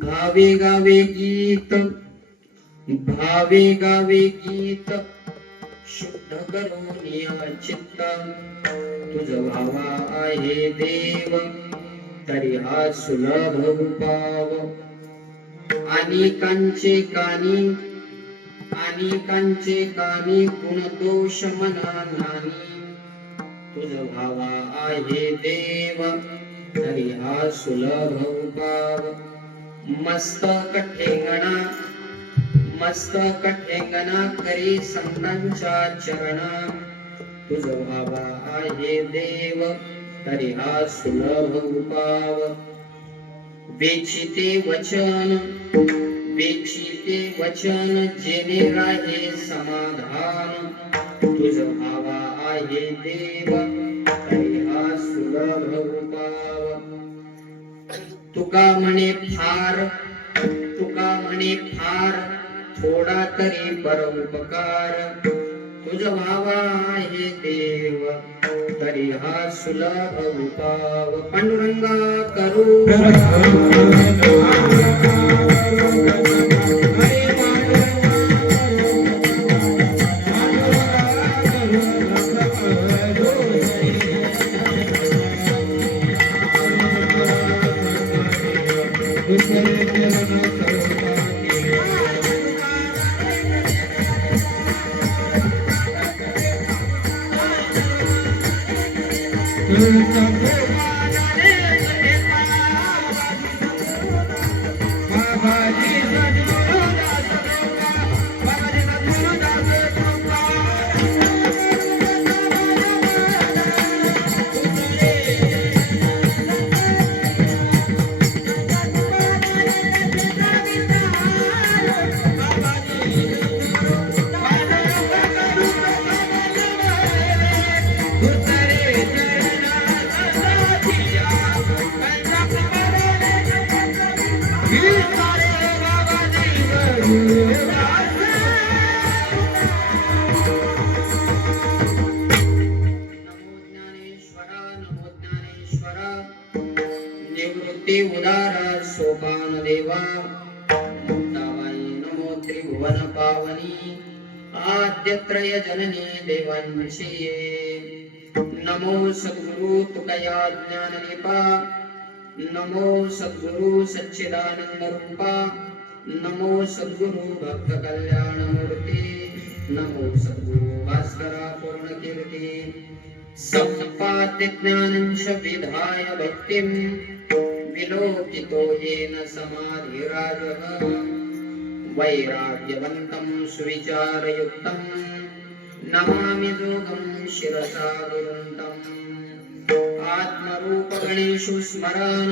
भावे गावे गीत, भावे गावे गीत, शुद्ध करून चित्त, तुझ भावा आहे देव, तरी हा सुलभ उपाव. अनेकांचे कानी, अनेकांचे कानी, गुण दोष मना नानी, तुझ भावा आहे देव, तरी हा सुलभ उपाव. मस्तक ठेंगणा, मस्तक ठेंगणा करी संतांच्या चरणा, तुझ भावा आहे देव, तरी हा सुलभ उपाव. वेचिते वचन, वेचिते वचन, जेणे राहे समाधान, तुझ भावा आहे देव, तरी हा सुलभ उपाव. तुका म्हणे फार, तुका म्हणे फार, थोडा तरी परोपकार, तुझ भावा आहे देव, तरी हा सुलभ उपाव. पांडुरंगा करू निवृत्ती उदारा सोपान देवा, मुक्ताबाई नमो त्रिभुवन पावनी, आद्यत्रय जननी देवांशिये. नमो सद्गुरु तुकया ज्ञान दीपा, नमो सद्गुरु सच्चिदानंद रूपा, नमो सद्गुरु भक्त कल्याण मूर्ती, नमो सद्गुरु भास्करा पूर्ण कीर्ती. सप्तपाद्य ज्ञानंश विधाय भक्तिं, विलोकितो येन समाधिराजः, वैराग्यवन्तं सुविचारयुक्तं, नमामि जोगं शिरसा गुरुन्तं. आत्मरूप गणेशु स्मरण,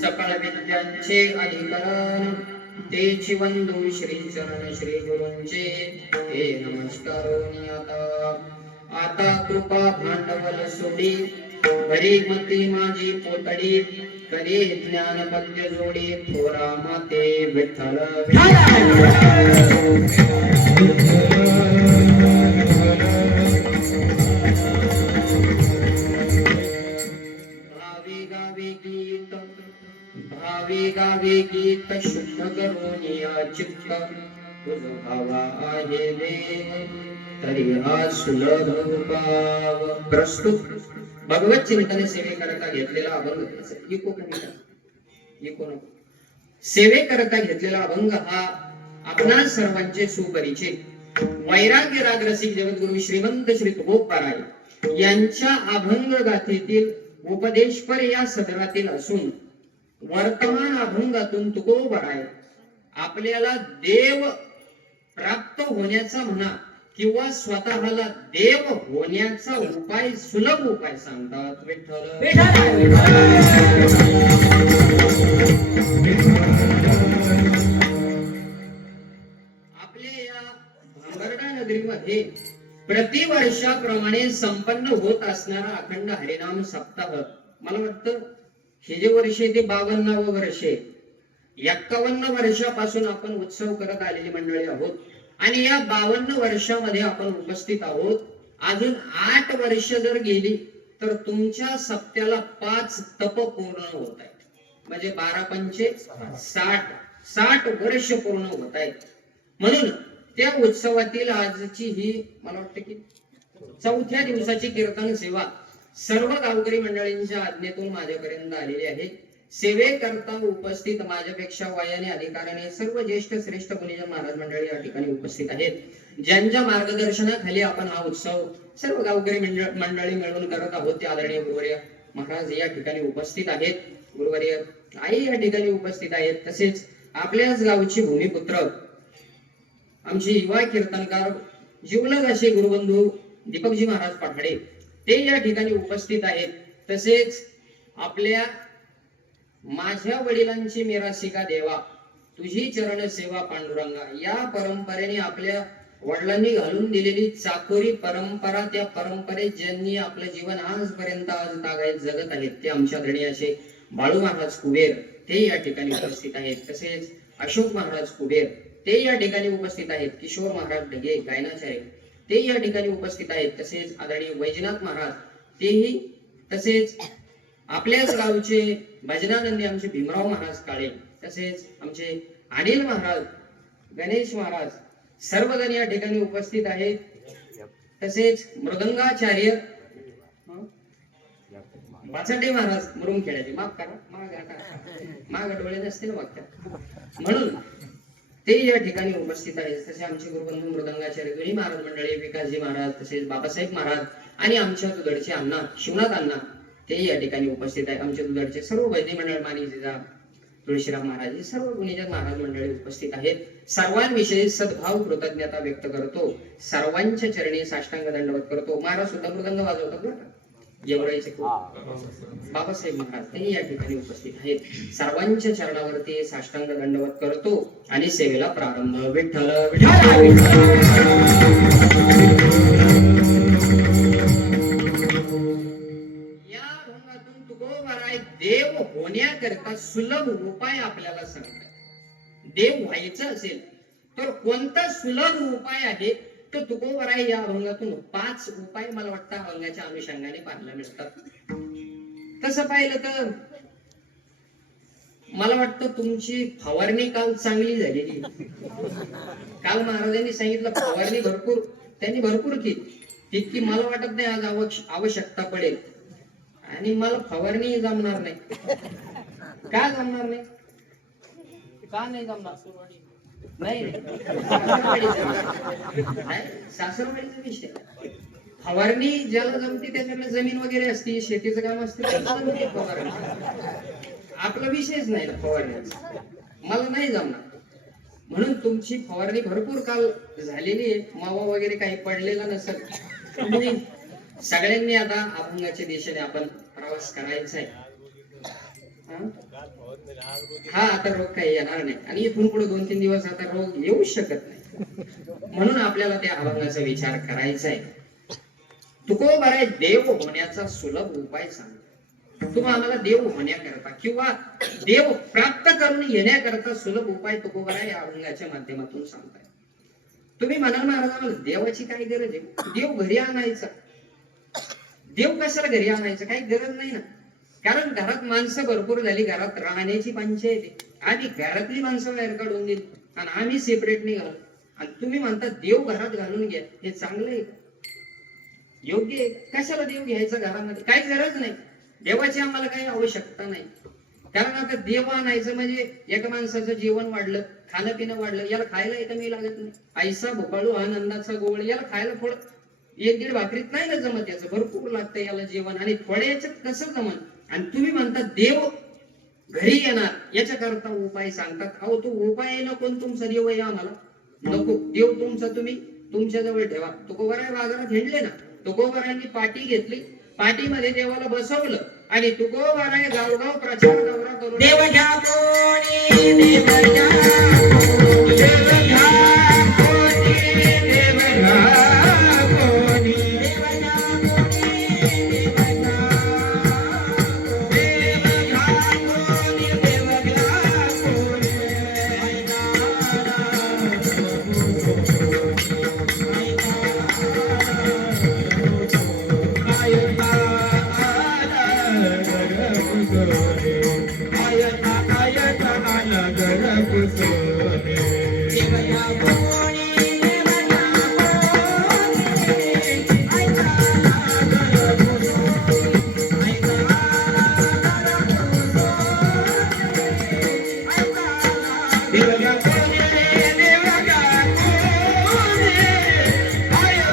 सकल विद्यांचे अधिकरण, तेची वंदू श्री चरण श्री गुरूंचे, हे नमस्कारोनी आता. आता कृपा भांडवल सोडी, भरी मती माझी पोतडी, करी ज्ञान पद्य जोडी, थोरा माते विठ्ठल. भावे गावे गीत, भावे गावे गीत, शुद्ध करून चित्त, तुझ भावा आहे देव, तरी हा सुलभ उपाव. प्रस्तुत भगवत चिंतन सेवेकरता घेतलेला अभंग. इको कविता, इको नको. सेवेकरता घेतलेला अभंग हा आपणा सर्वांचे सुपरिचित वैराग्य राग रसिक जगद्गुरु श्रीमंत श्री तुकोबाराय यांच्या अभंग गाथेतील उपदेशपर या सदरातील असून, वर्तमान अभंगातून तुकोबाराय आपल्याला देव प्राप्त होण्याचा म्हणा किंवा स्वतःला देव होण्याचा उपाय, सुलभ उपाय सांगतात. विठ्ठल आपल्या या भांगरडा नगरीमध्ये प्रतिवर्षाप्रमाणे संपन्न होत असणारा अखंड हरिनाम सप्ताह, मला वाटतं हे जे वर्ष आहे ते 52वे वर्ष आहे. 51 वर्षापासून आपण उत्सव करत आलेली मंडळी आहोत आणि या 52 वर्षामध्ये आपण उपस्थित आहोत. अजून 8 वर्ष जर गेली तर तुमच्या सप्त्याला 5 तप पूर्ण होत आहेत. म्हणजे 12 पंचे 60 वर्ष पूर्ण होत आहेत. म्हणून त्या उत्सवातील आजची ही मला वाटतं की 4थ्या दिवसाची कीर्तन सेवा सर्व गावकरी मंडळींच्या आज्ञेतून माझ्यापर्यंत आलेली आहे. सेवेकरता उपस्थित माझ्यापेक्षा वयाने अधिकाराने सर्व ज्येष्ठ श्रेष्ठ गुणीजन महाराज मंडळी या ठिकाणी उपस्थित आहेत. ज्यांच्या मार्गदर्शनाखाली आपण हा उत्सव सर्व गावकरी मंडळी मिळून करत आहोत ते आदरणीय गुरुवर्य महाराज या ठिकाणी उपस्थित आहेत. गुरुवर्य आई या ठिकाणी उपस्थित आहेत. तसेच आपल्याच गावची भूमिपुत्र आमचे युवा कीर्तनकार जीवलग असे गुरुबंधू दीपकजी महाराज पाठाडे ते या ठिकाणी उपस्थित आहेत. तसेच आपल्या माझ्या वडिलांची मिरासिका देवा तुझी चरण सेवा पांडुरंगा या परंपरेने आपल्या वडिलांनी घालून दिलेली चाकोरी परंपरा, त्या परंपरेत ज्यांनी आपलं जीवन आजपर्यंत आज तागायत जगत आहेत ते आमच्या आदरणीय असे बाळू महाराज कुबेर ते या ठिकाणी उपस्थित आहेत. तसेच अशोक महाराज कुबेर ते या ठिकाणी उपस्थित आहेत. किशोर महाराज ढगे गायनाचार्य ते या ठिकाणी उपस्थित आहेत. तसेच आदरणीय वैजनाथ महाराज तेही, तसेच आपल्याच गावचे भजनानंदी आमचे भीमराव महाराज काळे, तसेच आमचे अनिल महाराज, गणेश महाराज सर्वजण या ठिकाणी उपस्थित आहेत. तसेच मृदंगाचार्य बाचंडे महाराज मुरुम खेळायचे, माफ करा माग डोळे नसते ना बघता, म्हणून ते या ठिकाणी उपस्थित आहेत. तसे आमचे गुरुबंधू मृदंगाचार्य दोन्ही महाराज मंडळी विकासजी महाराज, तसेच बाबासाहेब महाराज आणि आमच्या दुधडचे अण्णा शिवनाथ अण्णा ते या ठिकाणी उपस्थित आहेत. आमच्या दुधडचे सर्व वैद्य मंडळ मानिकजीजा तुळशीराम महाराज हे सर्व गुणीजन महाराज मंडळी उपस्थित आहेत. सर्वांविषयी सद्भाव कृतज्ञता व्यक्त करतो. सर्वांच्या चरणी साष्टांग दंडवत करतो. महाराज सुद्धा मृदंग वाजवतात बरं का, येवराईचे बाबासाहेब महाराज ते या ठिकाणी उपस्थित आहेत. सर्वांच्या चरणावरती साष्टांग दंडवत करतो आणि सेवेला प्रारंभ. विठ्ठल या भंगातून तुकोबाराय देव होण्याकरता सुलभ उपाय आपल्याला सांगतात. देव व्हायचं असेल तर कोणता सुलभ उपाय आहे तो तुकोबाराय या अभंगातून 5 उपाय मला वाटतं अभंगाच्या अनुषंगाने पाहायला मिळतात. तसं पाहिलं तर मला वाटतं तुमची फवारणी काल चांगली झालेली. काल महाराजांनी सांगितलं फवारणी त्यांनी भरपूर केली, तितकी मला वाटत नाही आज आवश्यकता पडेल. आणि मला फवारणी जमणार नाही. का जमणार नाही? का नाही जमणार? नाही सासरवाडीचा विषय. फवारणी ज्याला जमते त्याच्याकडे जमीन वगैरे असते, शेतीचं काम असते, आपला विषयच नाही ना फवारण्याचा. मला नाही जमणार. म्हणून तुमची फवारणी भरपूर काल झालेली आहे. मावा वगैरे काही पडलेला नसेल. सगळ्यांनी आता अभंगाच्या दिशेने आपण प्रवास करायचा आहे. हा आता रोग काही येणार नाही आणि इथून पुढे 2-3 दिवस आता रोग येऊ शकत नाही. म्हणून आपल्याला त्या अभंगाचा विचार करायचा आहे. तुकोबाराय देव होण्याचा सुलभ उपाय सांगतो. तुम्ही आम्हाला देव होण्याकरता किंवा देव प्राप्त करून येण्याकरता सुलभ उपाय तुकोबाराय या अभंगाच्या माध्यमातून सांगताय. तुम्ही म्हणाल महाराज देवाची काय गरज आहे? देव घरी आणायचा. देव कशाला घरी आणायचं? काही गरज नाही ना. कारण घरात माणसं भरपूर झाली, घरात राहण्याची पंचायत आहे. आधी घरातली माणसं बाहेर काढून दिली आणि आम्ही सेपरेट निघालो. आणि तुम्ही म्हणता देव घरात घालून घ्या, हे चांगलं आहे, योग्य आहे? कशाला देव घ्यायचा घरामध्ये? काही गरज नाही. देवाची आम्हाला काही आवश्यकता नाही. कारण आता देव आणायचं म्हणजे एका माणसाचं जेवण वाढलं, खाणं पिणं वाढलं, याला खायला कमी लागत नाही. आईसा भोपाळू आनंदाचा गोवळ, याला खायला थोडं 1-1.5 भाकरीत नाही ना जमत, याचं भरपूर लागतं याला जेवण. आणि थोड्या याच्यात कसं जमत? आणि तुम्ही म्हणता देव घरी येणार, याच्या करता उपाय सांगतात. अहो तो उपाय नको, तुमचा देव आहे आम्हाला नको. देव तुमचा तुम्ही तुमच्या जवळ ठेवा. तुकोबाराय बाजारात हिंडले ना, तुकोबारायांनी पाटी घेतली, पाटीमध्ये देवाला बसवलं आणि तुकोबाराय गावगाव प्रचार दौरा करून देव घ्या कोणी, देव घ्या कोणी, देव घ्या कोणी, देव घ्या कोणी, देव घ्या कोणी, देव घ्या कोणी. कुसोने आयता आयता आला घर कुसोने देवया कोणी देवया कोणी आयता आला घर कुसोने आयता आला घर कुसोने आयता आला देवया कोणी देवया कोणी आयता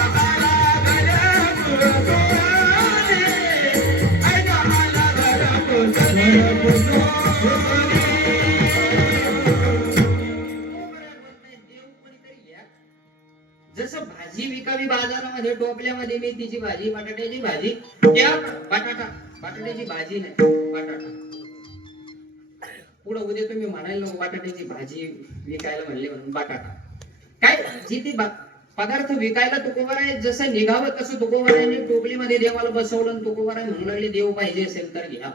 आला घर कुसोने आयता आला जसं भाजी विकावी बाजारामध्ये टोपल्यामध्ये मेथीची भाजी बटाट्याची भाजी त्या बटाट्याची भाजी नाही बटाटा पुढे उद्या तुम्ही म्हणायला नको बटाट्याची भाजी विकायला म्हणले म्हणून बटाटा काय जी ती पदार्थ विकायला तुकोबाराय जसं निघावं तसं तुकोबारायने टोपलीमध्ये देवाला बसवलं आणि तुकोबाराय म्हणू लागले देव पाहिजे असेल तर घ्या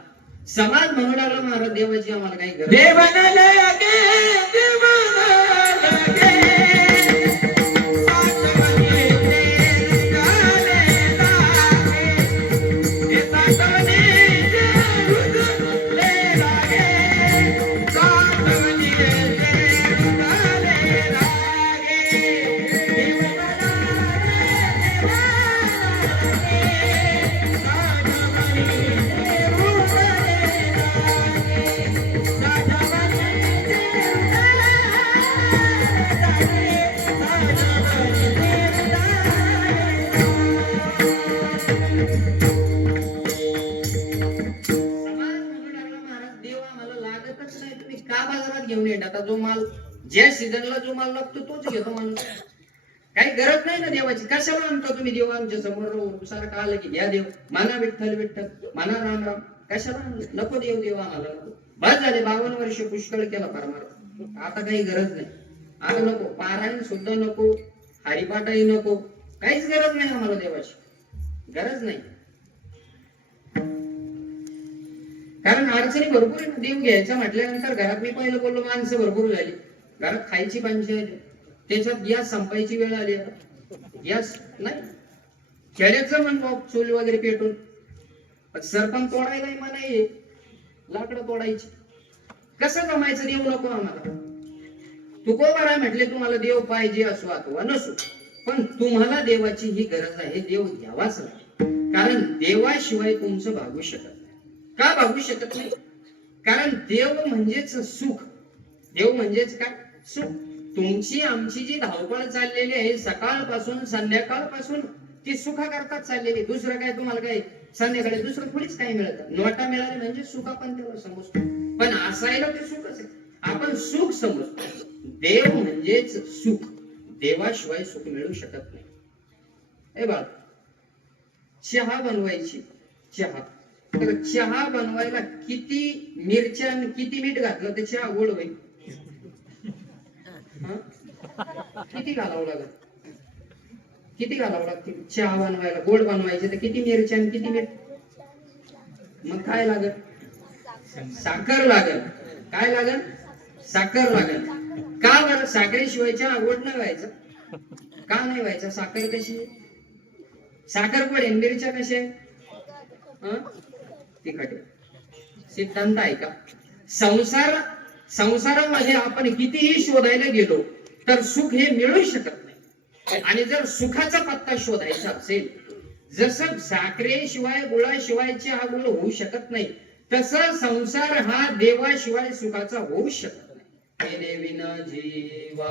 समाज म्हणू लागला महाराज देवाची आम्हाला काही गरज घेऊन येत आता जो माल ज्या सीझनला जो माल लागतो तोच घेतो माणूस काही गरज नाही ना देवाची कशाला आणता तुम्ही देव आमच्या समोर सारं का आलं की घ्या देव माना विठ्ठल विठ्ठल माना राम राम कशाला नको देव देव आम्हाला नको बस झाले 52 वर्ष पुष्कळ केला परमार आता काही गरज नाही आता नको पारायण सुद्धा नको हरिपाठही नको काहीच गरज नाही आम्हाला देवाची गरज नाही कारण अडचणी भरपूर आहे ना देव घ्यायचा म्हटल्यानंतर घरात मी पहिलं बोललो माणसं भरपूर झाली घरात खायची पंचायत त्याच्यात गॅस संपायची वेळ आली गॅस नाही खेड्याचं म्हण चूल वगैरे पेटून सरपंच तोडायला नाहीये लाकडं तोडायची कसं जमायचं देव नको आम्हाला तुकोबाराय म्हटले तुम्हाला देव पाहिजे असो अथवा नसो पण तुम्हाला देवाची ही गरज आहे देव घ्यावाच लागेल कारण देवाशिवाय तुमचं भागू शकत नाही का भागू शकत नाही कारण देव म्हणजेच सुख देव म्हणजेच काय सुख तुमची आमची जी धावपळ चाललेली आहे सकाळपासून संध्याकाळपासून ती सुखा करतात चाललेली दुसरं काय तुम्हाला काय संध्याकाळी दुसरं थोडीच काही मिळत नोटा मिळाली म्हणजे सुख आपण त्याला समजतो पण असायला ते सुखच आहे आपण सुख समजतो देव म्हणजेच सुख देवाशिवाय सुख मिळू शकत नाही हे बघ चहा बनवायची चहा तर चहा बनवायला किती मिरच्या आणि किती मीठ घातलं तर चहा गोड होईल किती घालावं लागत किती घालावं लागते चहा बनवायला गोड बनवायचे तर किती मिरच्या आणि किती मीठ मग काय लागत साखर लागल काय लागल साखर लागल का बरं साखरेशिवाय चहा गोड नाही व्हायचं का नाही व्हायचं साखर कशी साखर पडेल मिरच्या कशा तिखट सिद्धांत आहे का संसारामध्ये आपण कितीही शोधायला गेलो तर सुख हे मिळू शकत नाही आणि जर सुखाचा पत्ता शोधायचा असेल जसं साखरेशिवाय गुळाशिवाय चहा गोड होऊ शकत नाही तसं संसार हा देवाशिवाय सुखाचा होऊ शकत नाही देवीन जीवा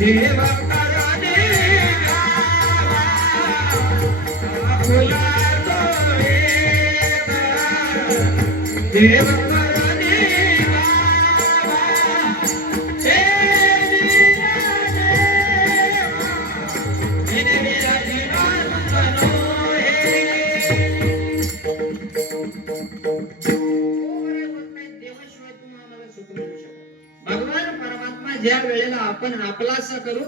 देव करणे गावा, आपुला तो एक, देव करणे गावा, हे दिनदेवा, दिनविराजिमान मनो हे. देवाशिवाय तुम्ही आम्हाला सुख मिळू शकत. भगवान परमात्मा ज्या वेळेला आपण आपलासा करू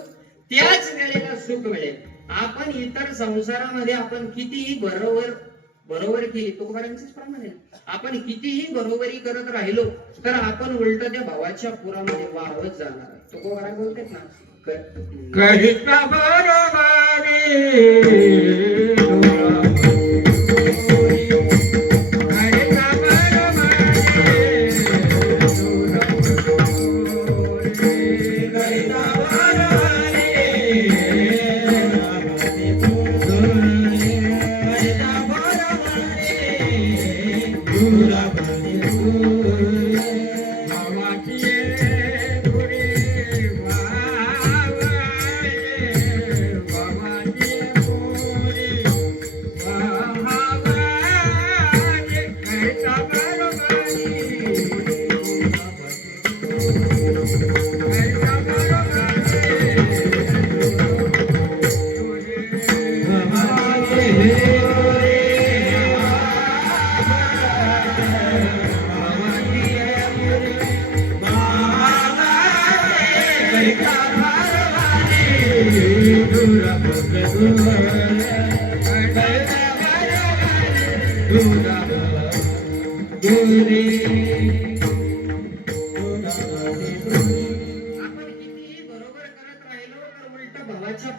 त्याच वेळेला सुख मिळेल. आपण इतर संसारामध्ये आपण कितीही बरोबर केली, तुकोबारांचेच प्रमाण आहे, आपण कितीही बरोबरी करत राहिलो तर आपण उलट त्या भावाच्या पुरामध्ये वाहवत जाणार आहे. तुकोबारा बोलतात ना, करिता बरोबरी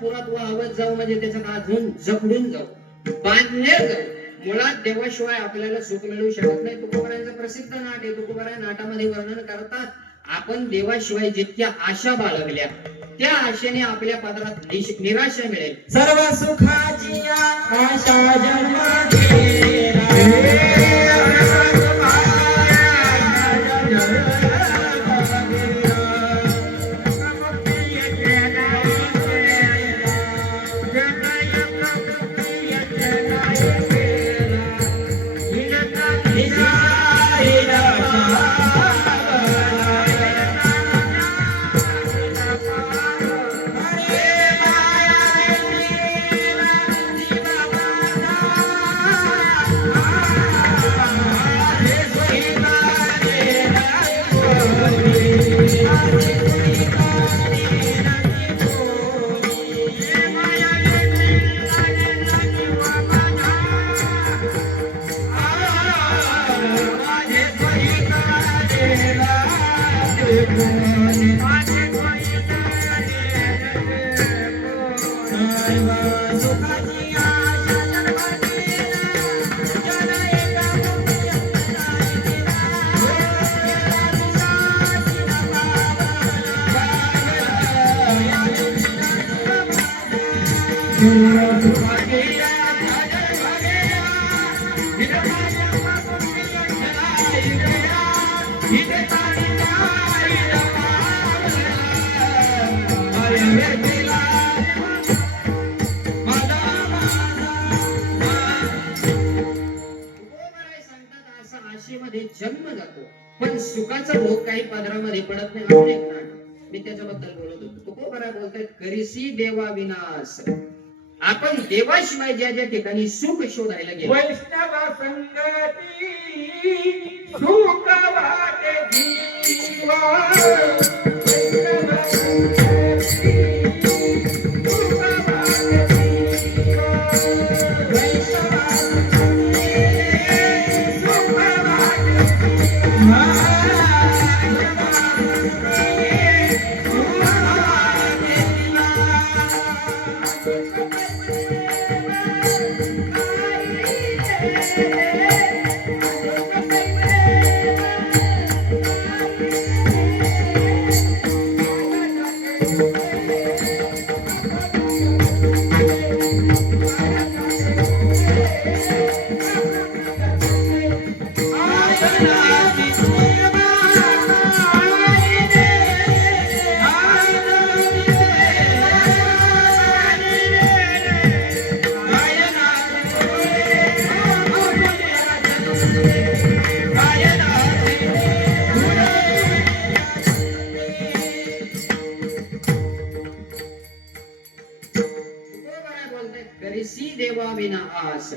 पुरात वाहवत जाऊ म्हणजे त्याच्यात अजून जखडून जाऊ, बांधले जाऊ. मुळात देवाशिवाय आपल्याला सुख मिळू शकत नाही. तुकोबारांचं प्रसिद्ध नाट आहे. तुकोबारा नाटामध्ये वर्णन करतात, आपण देवाशिवाय जितक्या आशा बाळगल्या त्या आशेने आपल्या पदरात निराशा मिळेल. सर्व सुखाची आशा जन्मलेला, जन्म जातो पण सुखाचा भोग काही पदरामध्ये पडत नाही. मी त्याच्याबद्दल बोलत होतो. तुकोबारा बोलतात, करिसी देवा विनाश. आपण देवाशिवाय ज्या ज्या ठिकाणी सुख शोधायला गेलो, वैष्णव संगती सुख वाटे जीवा, देवा विना आस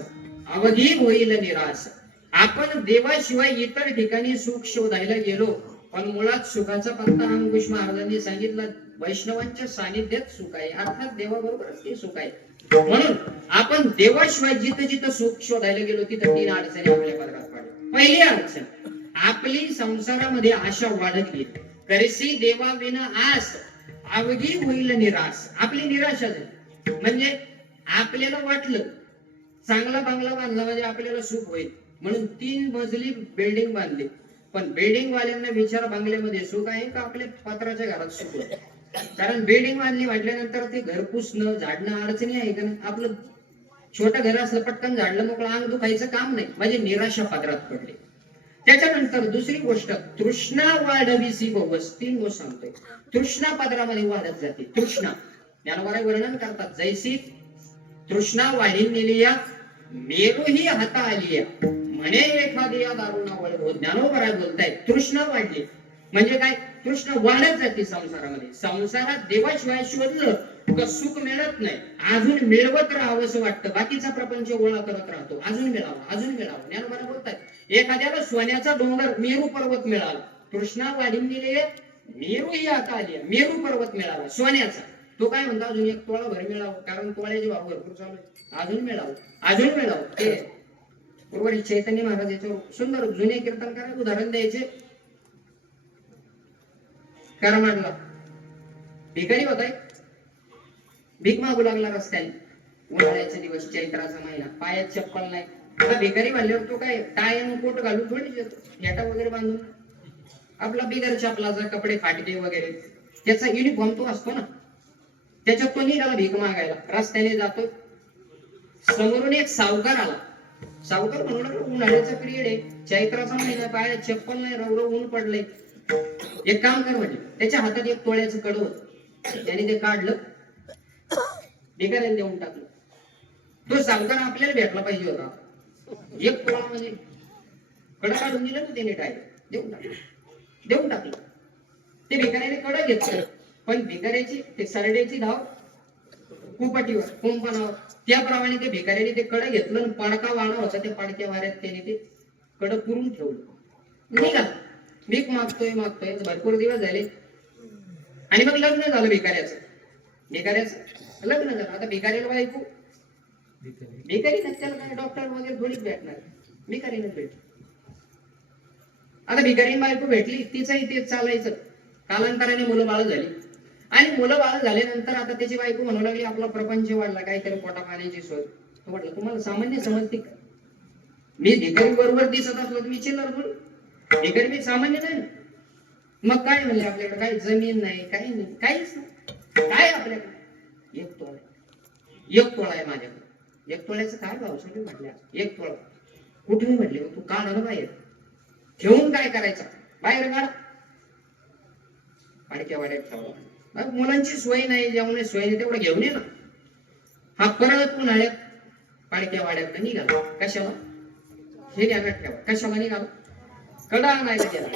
अवघी होईल निराश. आपण देवाशिवाय इतर ठिकाणी सुख शोधायला गेलो, पण मुळात सुखाचा पत्ता अंकुश महाराजांनी सांगितला वैष्णवांच्या सानिध्यात सुख आहे, अर्थात देवाबरोबरच ते सुख आहे. म्हणून आपण देवाशिवाय जिथं जिथं सुख शोधायला गेलो तिथं 3 अडचणी आपल्या पदरात पडल्या. पहिली अडचण, आपली संसारामध्ये आशा वाढत गेली. करसी देवा विना आस अवघी होईल निराश. आपली निराशा झाली. म्हणजे आपल्याला वाटलं चांगला बंगला बांधला म्हणजे आपल्याला सुख होईल, म्हणून 3 मजली बिल्डिंग बांधली. पण बिल्डिंग वाल्यांना विचार बंगल्यामध्ये सुख आहे का आपल्या पत्राच्या घरात सुख आहे? कारण बिल्डिंग बांधली म्हटल्यानंतर ते घर पुसणं झाडणं अडचणी आहे का नाही? आपलं छोटं घर असलं पटकन झाडलं मोकळं अंग दुखायचं काम नाही. म्हणजे निराशा पदरात पडली. त्याच्यानंतर दुसरी गोष्ट, तृष्णा वाढविसी बहुस. 3 गोष्ट सांगतोय. तृष्णा पदरामध्ये वाढत जाते. तृष्णा ज्ञानोबा वर्णन करतात, जैसी तृष्णा वाढीन नेलिया मेरूही हाता आलिया म्हणे एखाद्या दारुणावळ हो. ज्ञानोबा बोलतायत तृष्णा वाढली म्हणजे काय? तृष्णा वाढत जाते संसारामध्ये. संसारात देवाशिवाय शोधलं का सुख मिळत नाही, अजून मिळवत राहावं असं वाटतं. बाकीचा प्रपंच गोळा करत राहतो, अजून मिळावं अजून मिळावं. ज्ञानोबा बोलतायत एखाद्याला सोन्याचा डोंगर मेरू पर्वत मिळाला, तृष्णा वाढीन गेले मेरूही आता आली, मेरू पर्वत मिळाला सोन्याचा. तो काय म्हणतो अजून 1 तोळा भर मिळावं, कारण तोळ्याचे भाव भरपूर चालू आहे. अजून मिळावं अजून मिळावं. ते बरोबर चैतन्य महाराज याच्यावर सुंदर जुने कीर्तनकार उदाहरण द्यायचे. करा मांडला भिकारी होताय, भीक मागू लागला रस्त्याने. उन्हाळ्याचे दिवस, चैत्राचा महिना, पायात चप्पल नाही. आता भिकारी म्हणल्यावर तो काय टाय आणि कोट घालून थोडी येतो, फेटा वगैरे बांधून. आपला बिगर चपलाचा कपडे फाटके वगैरे, त्याचा युनिफॉर्म तो असतो ना, त्याच्यात तो निघाला भीक मागायला. रस्त्याने जातो, समोरून एक सावकार आला. सावकार म्हणू लागला उन्हाळ्याचा पिरियड आहे, चैत्राचा महिना, पायात चप्पल नाही, रवरव ऊन पडलंय. एक काम कर म्हणजे, त्याच्या हातात 1 तोळ्याचं कडं होतं, त्याने ते काढलं, भिकाऱ्याला देऊन टाकलं. तो सावकार आपल्याला भेटला पाहिजे होता. 1 तोळा म्हणजे कडं काढून दिलं ना त्याने, डायरेक्ट देऊन टाकलं. ते भिकाऱ्याने कडं घेतलं, पण भिकाऱ्याची ते सरड्याची धाव कुपाटीवर कुंपणावर. त्याप्रमाणे ते भिकाऱ्याने ते कडं घेतलं आणि पडका वाणा होता, त्या पडक्या वाऱ्यात त्याने ते कडं पुरून ठेवलं. निघाला भीक मागतोय भरपूर दिवस झाले. आणि मग लग्न झालं भिकाऱ्याचं लग्न झालं. आता भिकाऱ्याला बायको, भिकारी नाही त्याला काय डॉक्टर वगैरे थोडीच भेटणार, भिकारीने भेट. आता भिकारीने बायको भेटली, तिचंही तेच चालायचं. कालांतराने मुलं बाळ झाली, आणि मुलं बाळ झाल्यानंतर आता त्याची बायको म्हणू लागली आपला प्रपंच वाढला, काहीतरी पोटा पाण्याची सोय. तो म्हटलं तुम्हाला सामान्य समजते का? मी भिकारी बरोबर दिसत असलो तर मी चिल्लर थोडी, भिकारी मी सामान्य नाही ना. मग काय म्हणले आपल्याकडे काही जमीन नाही, काही नाही, काहीच नाही. काय आपल्याकडे 1 तोळा, 1 तोळा आहे माझ्याकडे. 1 तोळ्याचं काय भाव सांगू म्हटल्या? 1 तोळा कुठे म्हटले? तू काढ ना बाहेर, ठेवून काय करायचं? बाहेर काढ, पाडक्या वाड्यात ठेवा. मुलांची सोय नाही, जेवणाची सोय नाही, तेवढं घेऊन ये ना. हा परत उन्हाळ्यात पाडक्या वाड्यात निघाला. कशाला? हे ध्यानात ठेवा, कशाला निघाला? कडा आणायला गेला.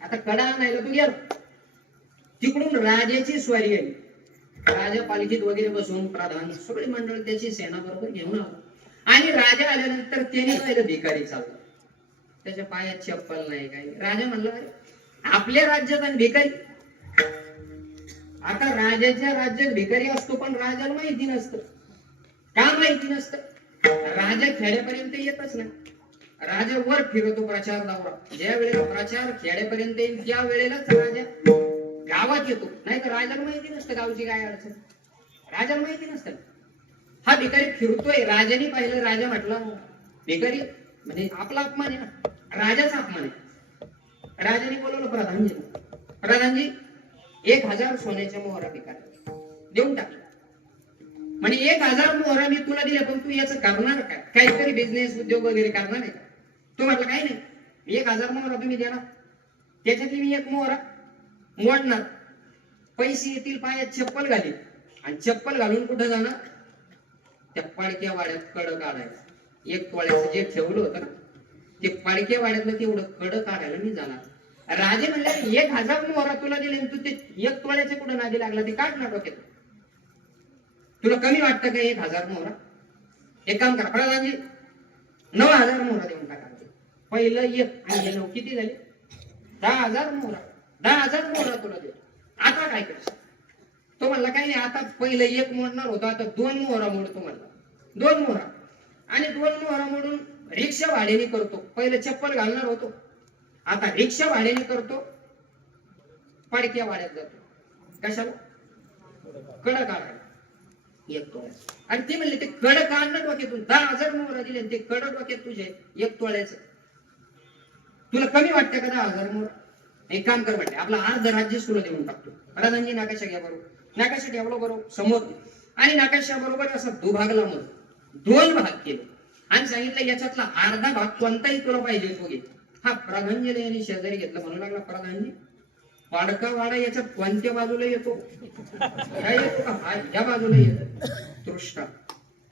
आता कडा आणायला तू गेला, तिकडून राजाची स्वारी आली. राजा पालखीत वगैरे बसून प्रधान सगळी मंडळ त्याची सेना बरोबर घेऊन आला. आणि राजा आल्यानंतर त्याने पाहिलं भिकारी चालला, त्याच्या पायात चप्पल नाही, काही. राजा म्हणला आपल्या राज्यात आणि भिकारी. आता राजाच्या राज्यात भिकारी असतो, पण राजाला माहिती नसतं. का माहिती नसतं? राजा खेड्यापर्यंत येतच नाही. राजा वर फिरतो प्रचार दौरा. ज्या वेळेला प्रचार खेड्यापर्यंत येईल त्या वेळेलाच राजा गावात येतो, नाही तर राजाला माहिती नसतं गावची काय अडचण, राजाला माहिती नसतं. हा भिकारी फिरतोय, राजाने पाहिलं. राजा म्हटला भिकारी म्हणजे आपला अपमान आहे ना, राजाचा अपमान आहे. राजाने बोलवलं प्रधानजी 1000 सोन्याच्या मोहरा भिकारी देऊन टाकला. म्हणजे 1000 मोहरा मी तुला दिल्या, पण तू याचं करणार काय? काहीतरी बिझनेस उद्योग वगैरे करणार आहे? तो म्हटलं काही नाही, 1000 मोहरा तुम्ही देणार, त्याच्यातली मी 1 मोहरा मोडणार, पैसे येतील, पायात चप्पल घालील, आणि चप्पल घालून कुठं जाणार? त्या पाडक्या वाड्यात कडं काढायचं. 1 तोळ्याचं जे ठेवलं होतं ना, ते पाडक्या वाड्यातलं तेवढं कडं काढायला मी जाणार. राजे म्हणले 1000 मोहरा तुला दिले, तू ते 1 तोळ्याचे कुठं नादी लागला? ते काढ ना डोक्यात. तुला कमी वाटतं का 1000 मोहरा? एक काम करा प्रधानजी 9,000 मोहरा देऊन टाका. पहिलं एक आणि हे 9 किती झाले? 10,000 मोहरा. 10,000 मोहरा तुला देतो. आता काय करायचं? तो म्हणला काही नाही, आता पहिलं एक मोडणार होता, आता 2 मोहरा मोडतो म्हणला. 2 मोहरा आणि 2 मोहरा मोडून रिक्षा भाड्याने करतो. पहिलं चप्पल घालणार होतो, आता रिक्षा भाड्याने करतो, पडक्या वाड्यात जातो. कशाला? कड काढायला. एक तोळ्याचं. आणि ते म्हणले ते कड काढणं डोक्यातून 10,000 मोहरा दिले, ते कड डोक्यात तुझे 1 तोळ्याचं. तुला कमी वाटतं का 10,000 मोहरा? एक काम कर म्हटले, आपला अर्ध राज्य तुला देऊन टाकतो. प्रधानजी नकाशा घ्या बरोबर. नकाशा ठेवला बरोबर समोर आणि नकाशा बरोबर असा दुभागला म्हणून 2 भाग केले आणि सांगितलं याच्यातला अर्धा भाग कोणताही तुला पाहिजे तो घे. हा प्रधानजीला यांनी शेजारी घेतला. म्हणू लागला प्रधानजी वाडका वाडा याच्यात कोणत्या बाजूला येतो? ह्या येतो का? हा ह्या बाजूला येतो. तृष्णा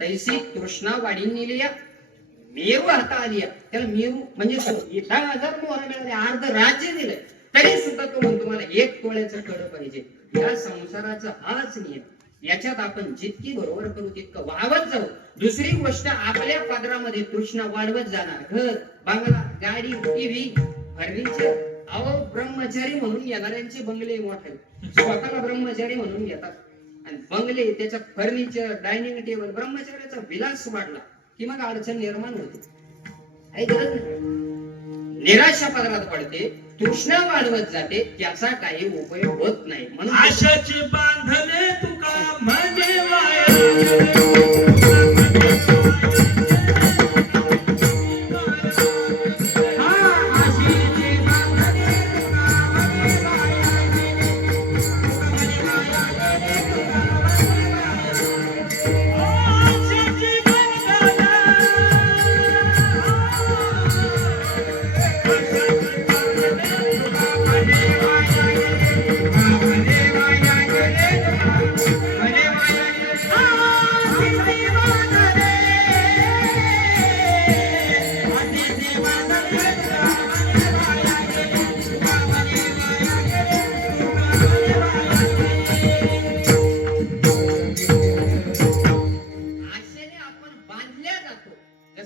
तैसी तृष्णा वाढीन नेलिया मेरू हाता आलिया. त्याला मेरू म्हणजे 10,000 मोहरा मिळाले, अर्ध राज्य दिलंय, तरी सुद्धा तो म्हणतो मला 1 तोळ्याचं कड पाहिजे. या संसाराचा हाच नियम. याच्यात आपण जितकी बरोबर करू तितकं वाहवत जाऊ. दुसरी गोष्ट आपल्या पदरामध्ये तृष्णा वाढवत जाणार. घर, बंगला, गाडी, टीव्ही, फर्निचर. अहो ब्रह्मचारी म्हणून येणाऱ्यांचे बंगले मोठे, स्वतःला ब्रह्मचारी म्हणून घेतात आणि बंगले, त्याच्यात फर्निचर, डायनिंग टेबल. ब्रह्मचार्याचा विलास वाढला की मग अडचण निर्माण होते. काही गरज नाही. निराशा पदरात पडते, तृष्णा वाढवत जाते, त्याचा काही उपयोग होत नाही. म्हणून आशाचे बांधले तुका म्हणजे वाया.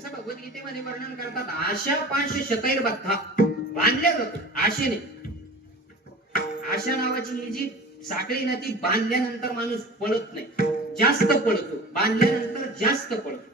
भगवद्गीतेमध्ये वर्णन करतात, आशा पाश शतैर बद्धा. बांधल्या जातो आशेने. आशा नावाची ही जी साखळी ना, ती बांधल्यानंतर माणूस पळत नाही, जास्त पळतो. बांधल्यानंतर जास्त पळतो.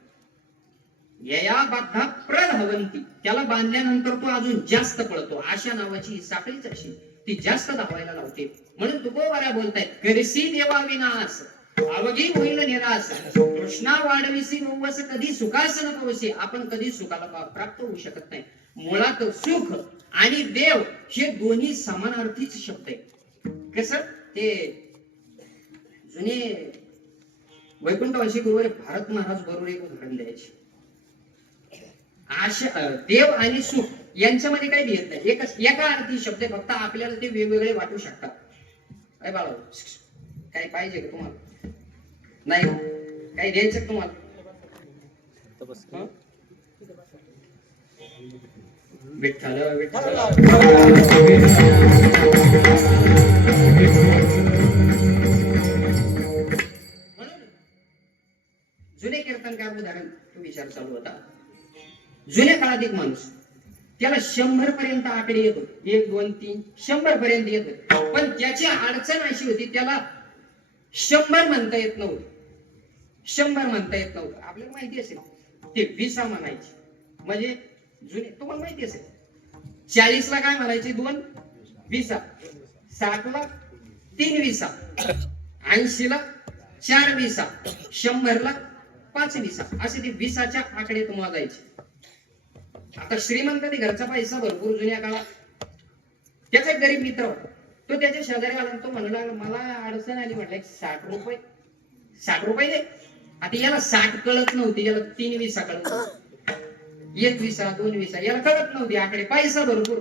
यया बद्धा प्रधावंती. त्याला बांधल्यानंतर तो अजून जास्त पळतो. आशा नावाची ही साखळीच अशी, ती जास्त धावायला लावते. म्हणून तुकोबारा बोलतायत, करसी देवा विनाश अवघी होईल निराश. तृष्णा वाढविसी नवस कधी सुखास न पावसे. आपण कधी सुखाला प्राप्त होऊ शकत नाही. मुळात सुख आणि देव हे दोन्ही समानार्थीच शब्द आहेत. कसं ते जुने वैकुंठवासी गुरुवारी भारत महाराज बरोबर एक उदाहरण द्यायचे. आशा, देव आणि सुख यांच्यामध्ये काही भेद नाही, एकच एका अर्थी शब्द. फक्त आपल्याला ते वेगवेगळे वाटू शकतात. अरे बाळा काही पाहिजे का तुम्हाला? नाही काही द्यायचं तुम्हाला? विठ्ठल विठ्ठल. जुने कीर्तनकार उदाहरण विचार चालू होता. जुन्या काळात एक माणूस, त्याला 100 पर्यंत आकडे येत होते. 1 2 3 100 पर्यंत येत होते. पण त्याची अडचण अशी होती, त्याला 100 म्हणता येत नव्हतं. 100 म्हणता येत नव्हतं. आपल्याला माहिती असेल ते 20 म्हणायचे. म्हणजे जुने तुम्हाला माहिती असेल 40 ला काय म्हणायचे? 2 20. 60 ला 3 20. 80 ला 4 20. 100 ला 5 20. असे ते 20च्या आकडे तुम्हाला जायचे. आता श्रीमंत ते घरचा पैसा भरपूर जुन्या काळात. त्याचा एक गरीब मित्र होता. तो त्याच्या शेजारी आला, तो म्हणू लागला मला अडचण आली. म्हटलं 60 रुपये. 60 रुपये दे. आता याला 60 कळत नव्हती, याला 3 20 कळत नव्हती. 1 20 2 20 याला कळत नव्हती आकडे. पैसा भरपूर,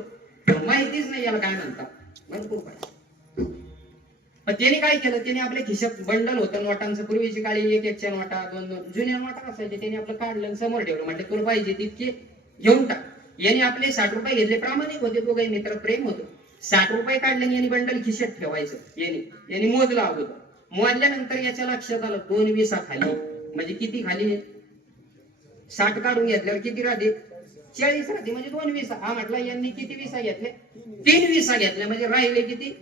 माहितीच नाही याला काय म्हणतात. भरपूर पैसा. पण त्याने काय केलं, त्याने आपल्या खिशात बंडल होतं नोटांचं. पूर्वीची काळी 1 नोटा 2 2 जुन्या नोटा असायच्या. त्याने आपलं काढलं समोर ठेवलं. म्हटलं तुला पाहिजे तितके घेऊन टाक. याने आपले 60 रुपये घेतले. प्रामाणिक होते दोघे मित्र, प्रेम होतं. 60 रुपये काढले आणि यांनी बंडल खिशात ठेवायचं. यांनी मोजलं अगोदर. मोजल्यानंतर याच्या लक्षात आलं 2 20 खाली. म्हणजे किती खाली? 60 काढून घेतल्यावर किती राहते? 40 राहते. म्हणजे 2 विसा. हा म्हटला यांनी किती विसा घेतले? 3 विसा घेतल्या. म्हणजे राहिले किती?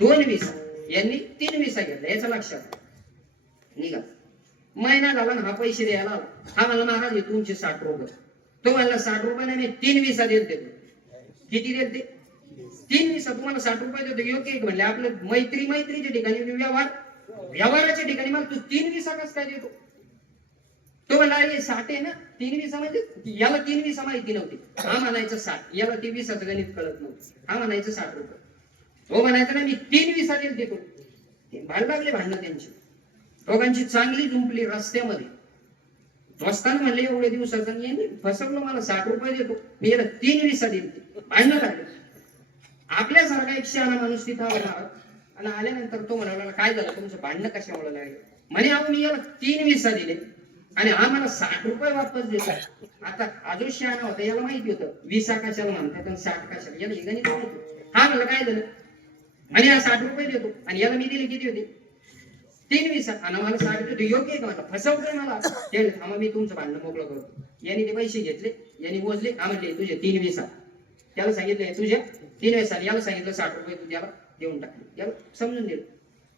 2 विसा. यांनी 3 विसा घेतल्या. याचं लक्षात निघा. महिना झाला ना, हा पैसे द्यायला आला. हा मला महाराज हे तुमचे 60 रुपये. तो म्हणला 60 रुपये नाही, 3 विसा देते. किती देते? 3 विसा. तुम्हाला 60 रुपये देतो. योग्य आहे म्हणले. आपलं मैत्रीच्या ठिकाणी व्यवहाराच्या ठिकाणी मला तू 3 विसा कसं काय देतो? तो म्हणला अरे 60 आहे ना, 3 विसा म्हणजे याला 3 विसा माहिती नव्हती. हा म्हणायचं 60. याला 3 विसाचं गणित कळत नव्हतं. हा म्हणायचं 60 रुपये. तो म्हणायचं ना मी 3 विसा देतो. भांड लागले भांडणं त्यांची. दोघांची चांगली जुंपली रस्त्यामध्ये. दोस्तान म्हणले एवढे दिवसाचं यांनी फसवलं, मला 60 रुपये देतो, मी याला 3 विसा देते. भांडणं लागले. आपल्यासारखा एक शहाणा माणूस तिथं आला आणि आल्यानंतर तो म्हणाला काय झालं तुमचं भांडणं कशामुळे लागले? म्हणे अहो मी याला 3 विसा दिले आणि हा मला 60 रुपये वापस देतो. आता अजून शहाणा होता, याला माहिती होतं विसा कशाला म्हणतात आणि 60 कशाला. याला हे गणित माहिती. हा म्हणलं काय झालं? आणि हा 60 रुपये देतो आणि याला मी दिले किती होते? 3 विसा. आणि मला 60 देतो. योग्य आहे का? मला फसवतोय मला. थांबा मी तुमचं भांडणं मोकळं करतो. यांनी ते पैसे घेतले, यांनी मोजले. हा म्हणले तुझे 3 विसा. त्याला सांगितलं तुझ्या 3 विसा. याला सांगितलं 60 रुपये तू त्याला देऊन टाकले. याला समजून दिलं.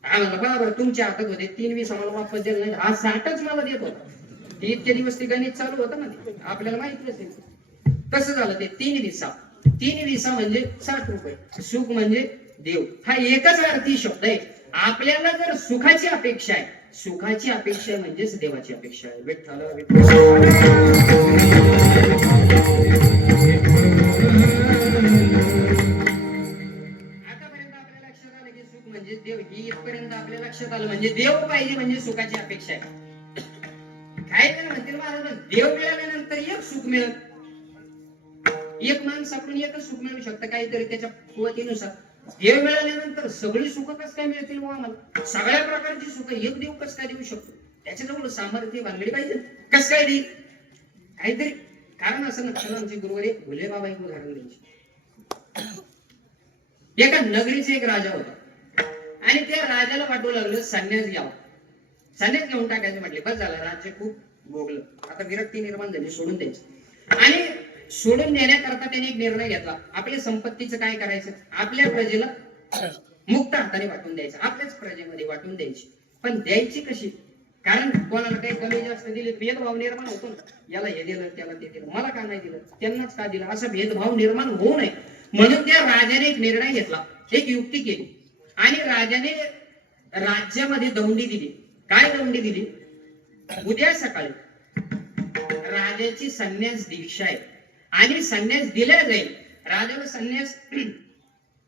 हा म्हणलं बरोबर तुमच्या हातात होते 3 विसा, मला वापस दिलं नाही. हा 60च मला देत होता. ते इतके दिवस ते गणित चालू होतं ना, ते आपल्याला माहिती असेल. कसं झालं ते? 3 विसा. 3 विसा म्हणजे 60 रुपये. सुख म्हणजे देव. हा एकच अर्थी शब्द आहे. आपल्याला जर सुखाची अपेक्षा आहे, सुखाची अपेक्षा म्हणजेच देवाची अपेक्षा आहे. विठ्ठल आतापर्यंत आपल्या लक्षात आलं की सुख म्हणजे देव. ही इथपर्यंत आपल्या लक्षात आलं म्हणजे देव पाहिजे म्हणजे सुखाची अपेक्षा आहे. काय जण म्हणतील महाराज देव मिळाल्यानंतर एक सुख मिळेल. एक माणसाकडून एकच सुख मिळू शकतं काहीतरी त्याच्या कुवतीनुसार. देव मिळाल्यानंतर सगळी सुख कसं काय मिळतील आम्हाला? सगळ्या प्रकारची सुख एक देव कसं काय देऊ शकतो? त्याच्याजवळ सामर्थ्य भानगडी पाहिजे. कसं काय देईल? काहीतरी कारण असं नसतं. आमचे गुरुवारी भोले बाबा एक उदाहरण द्यायचे. एका नगरीचा एक राजा होता आणि त्या राजाला वाटू लागलं संन्यास घ्यावा. संन्यास घेऊन टाकायचं म्हटले. बस झालं, राज्य खूप भोगलं, आता विरक्ती निर्माण झाली, सोडून द्यायचं. आणि सोडून देण्याकरता त्याने एक निर्णय घेतला. आपल्या संपत्तीचं काय करायचं? आपल्या प्रजेला मुक्त हाताने वाटून द्यायचं. आपल्याच प्रजेमध्ये वाटून द्यायची. पण द्यायची कशी? कारण कोणाला काही कमी जास्त दिले भेदभाव निर्माण होतो ना. याला हे दिलं त्याला ते दिलं, मला का नाही दिलं, त्यांनाच का दिलं, असा भेदभाव निर्माण होऊ नये म्हणून त्या राजाने एक निर्णय घेतला. एक युक्ती केली आणि राजाने राज्यामध्ये दौंडी दिली. काय दौंडी दिली? उद्या सकाळी राजाची संन्यास दीक्षा आहे आणि संन्यास दिला जाईल. राजाला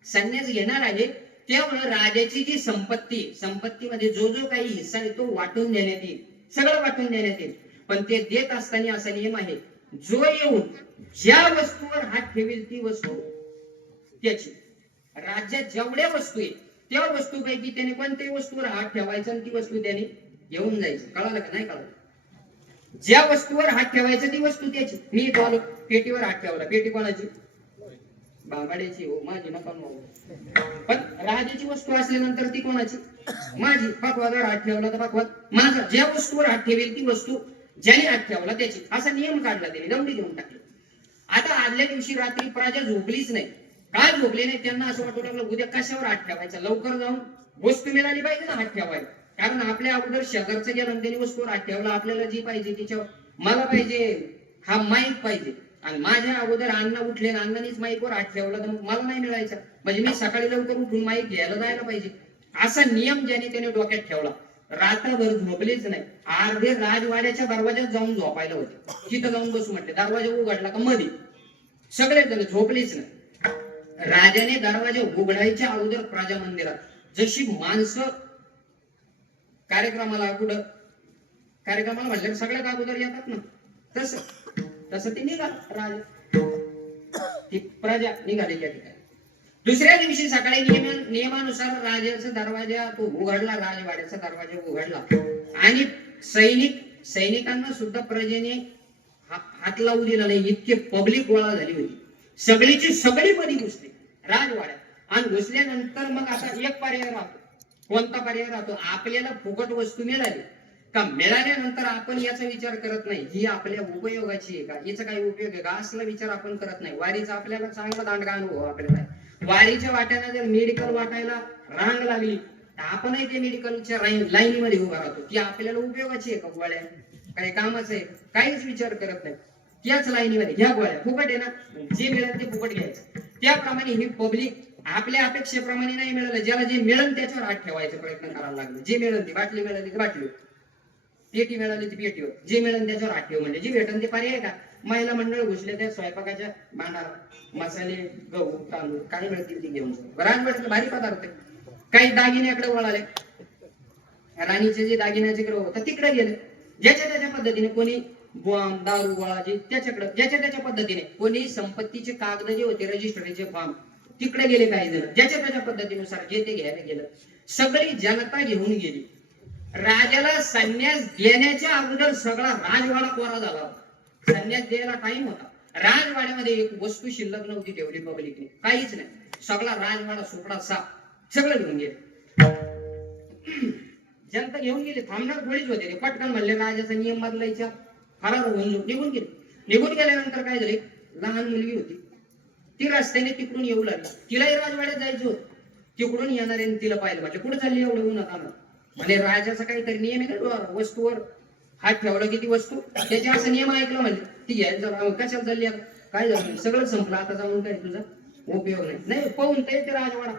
संन्यास घेणार आहे त्यामुळे राजाची जी संपत्तीमध्ये जो जो काही हिस्सा आहे तो वाटून देण्यात येईल. सगळं वाटून देण्यात येईल. पण ते देत असताना असा नियम आहे, जो येऊन ज्या वस्तूवर हात ठेवेल ती वस्तू त्याची. राज्यात जेवढ्या वस्तू आहेत त्या वस्तूपैकी त्याने कोणत्याही वस्तूवर हात ठेवायचा आणि ती वस्तू त्याने घेऊन जायचं. कळालं का? नाही कळालं? ज्या वस्तूवर हात ठेवायचं ती वस्तू त्याची. मी इथं आलो, पेटीवर हात ठेवला. पेटी कोणाची? बांबाड्याची. हो, माझी नका. पण राजाची वस्तू असल्यानंतर ती कोणाची? माझी. पकवादावर हात ठेवला तर पकवाद माझा. ज्या वस्तूवर हात ठेवेल ती वस्तू ज्याने हात ठेवला त्याची. असा नियम काढला त्याने, दंडी देऊन टाकली. आता आदल्या दिवशी रात्री प्रजा झोपलीच नाही. काय झोपले नाही? त्यांना असं वाटू लागलं उद्या कशावर हात ठेवायचा. लवकर जाऊन वस्तू मिळाली पाहिजे ना हात ठेवायला. कारण आपल्या अगोदर शेजारचं गेलं त्याने वस्तूवर हात ठेवला. आपल्याला जी पाहिजे तिच्यावर, मला पाहिजे हा माईक पाहिजे आणि माझ्या अगोदर अण्णा उठले आणि अण्णानेच माईकवर हात ठेवला तर मग मला नाही मिळायचा. म्हणजे मी सकाळी लवकर उठून माईक घ्यायला जायला पाहिजे. असा नियम ज्याने त्याने डोक्यात ठेवला. रात्रभर झोपलेच नाही. अर्धे राजवाड्याच्या दरवाज्यात जाऊन झोपायला होते. तिथं जाऊन बसू म्हटले. दरवाजा उघडला का मध्ये सगळे जण झोपलेच नाही. राजाने दरवाजा उघडायच्या अगोदर प्रजा मंदिरात जशी माणसं कार्यक्रमाला म्हटलं सगळ्यात अगोदर येतात ना, तसं ते निघाला राजा. ती प्रजा निघाली त्या ठिकाणी. दुसऱ्या दिवशी सकाळी नियमानुसार राजाचा दरवाजा तो उघडला. राजवाड्याचा दरवाजा उघडला आणि सैनिकांना सुद्धा प्रजेने हात लावू दिला नाही. इतके पब्लिक गोळा झाली होती. सगळीची सगळी मध्ये घुसली राजवाड्यात. आणि घुसल्यानंतर मग आता एक पर्याय राहतो. कोणता पर्याय राहतो? आपल्याला फुकट वस्तू मिळाली का मिळाल्यानंतर आपण याचा विचार करत नाही ही आपल्या उपयोगाची आहे का, याचा काही उपयोग आहे का, असला विचार आपण करत नाही. वारीचा आपल्याला चांगला दांडगा अनुभव आपल्याला आहे. वारीच्या वाट्याला जर मेडिकल वाटायला रांग लागली तर आपणही ते मेडिकलच्या लाईनीमध्ये उभा राहतो. ती आपल्याला उपयोगाची आहे का गोळ्या, काही कामाचं आहे, काहीच विचार करत नाही. त्याच लाईनीमध्ये घ्या गोळ्या, फुकट आहे ना, जे मिळेल ते फुकट घ्यायचं. त्याप्रमाणे ही पब्लिक आपल्या अपेक्षेप्रमाणे नाही मिळालं, ज्याला जे मिळेल त्याच्यावर हात ठेवायचा प्रयत्न करायला लागले. जे मिळेल ती बाटली मिळाली ती बाटली, पेटी मिळाली ती पेटीवर, जे मिळेल त्याच्यावर हात ठेव. म्हणजे जे भेटन ते पर्याय का. महिला मंडळ घुसले त्या स्वयंपाकाच्या भांडारा, मसाले, गहू, तांदूळ काय मिळतील ते घेऊन राजवाड्यातले भारी पदार्थ. काही दागिन्याकडे वळाले, राणीचे जे दागिन्याचे होतं तिकडे गेले. ज्याच्या त्याच्या पद्धतीने कोणी बॉम्ब, दारू, गोळाची त्याच्याकडे ज्याच्या त्याच्या पद्धतीने, कोणी संपत्तीचे कागद जे होते रजिस्ट्रीचे फॉर्म तिकडे गेले. काही जण ज्याच्या त्याच्या पद्धतीनुसार जे ते घ्यायला गेलं. सगळी जनता घेऊन गेली. राजाला संन्यास देण्याच्या अगोदर सगळा राजवाडा कोरा झाला. संन्यास द्यायला टाइम होता. राजवाड्यामध्ये एक वस्तू शिल्लक नव्हती ठेवली पब्लिकने, काहीच नाही. सगळा राजवाडा सुपडा साफ सगळं घेऊन गेले. जनता घेऊन गेली. थांबणार थोडीच होते. पटकन म्हणले राजाचा नियम बदलायचा, फरार होऊन निघून गेले. निघून गेल्यानंतर काय झाले, लहान मुलगी होती ती रस्त्याने तिकडून येऊ लागली. तिलाही राजवाड्यात जायचं होतं. तिकडून येणाऱ्याने तिला पाहिलं. म्हणजे कुठे चालली एवढं उन्हात आणत. म्हणजे राजाचा काहीतरी नियम आहे का, वस्तूवर हात ठेवला की ती वस्तू त्याच्या असं नियम ऐकलं. म्हणजे ती घ्यायला कशाला चालली, काय झालं, सगळं संपलं, आता जाऊन काय तुझा उपयोग नाही. पाहून तर येते राजवाडा,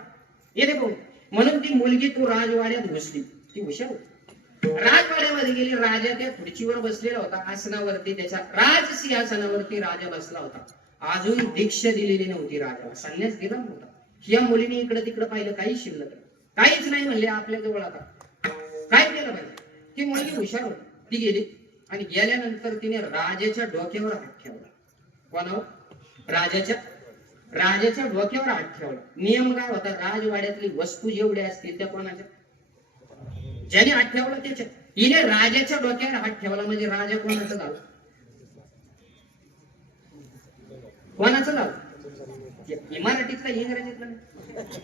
येते पाहून. म्हणून ती मुलगी तू राजवाड्यात घुसली. ती हुशार होती. राजवाड्यामध्ये गेली. राजा त्या खुर्चीवर बसलेला होता, आसनावरती, त्याच्या राजसिंहासनावरती राजा बसला होता. अजून दीक्षा दिलेली नव्हती राजाला, संन्यास दिला नव्हता. या मुलीने इकडे तिकडे पाहिलं, काही शिल्लक काहीच नाही. म्हणले आपल्या जवळ आता काय केलं पाहिजे. ती मुलगी हुशार होती. ती गेली आणि गेल्यानंतर तिने राजाच्या डोक्यावर हात ठेवला. कोणावर, राजाच्या डोक्यावर हात ठेवला. नियम काय होता, राजवाड्यातली वस्तू जेवढ्या असतील त्या कोणाच्या, ज्याने हात ठेवला त्याच्या. हिने राजाच्या डोक्यावर हात ठेवला म्हणजे राजा कोणाचा झाला, कोणाचं झालं, मराठीतला इंग्रजीतला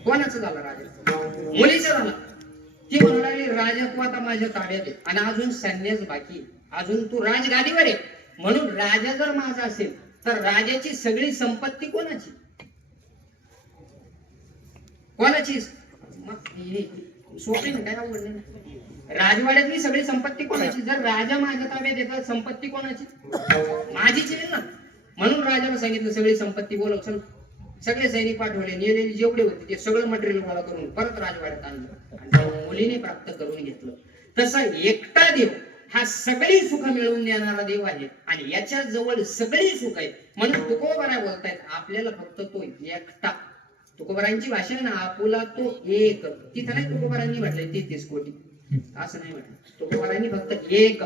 कोणाचं झालं, राजा मुलीचं झालं. ती म्हणू लागली राजा तू आता माझ्या ताब्यात आहे आणि अजून संन्यास बाकी, अजून तू राजगादीवर आहे. म्हणून राजा जर माझा असेल तर राजाची सगळी संपत्ती कोणाची, कोणाची सोपी ना, काय अवघड नाही. राजवाड्यातली सगळी संपत्ती कोणाची, जर राजा माझ्या ताब्यात येतात संपत्ती कोणाची, माझीच आहे ना. म्हणून राजाला सांगितलं सगळी संपत्ती बोलव. चल सगळे सैनिक पाठवले, नेलेले जेवढे होते ते सगळं मटेरियल गोळा करून परत राजवाड्यात आणलं आणि मुलीने प्राप्त करून घेतलं. तसा एकटा देव हा सगळी सुख मिळवून देणारा देव आहे आणि याच्या जवळ सगळी सुख आहे. म्हणून तुकोबरा बोलतायत आपल्याला फक्त तो एकटा. तुकोबरांची भाषा आहे ना, आपुला तो एक. तिथं नाही तुकोबरांनी म्हटलंय 33 कोटी, असं नाही म्हटलं. तुकोबरांनी फक्त एक,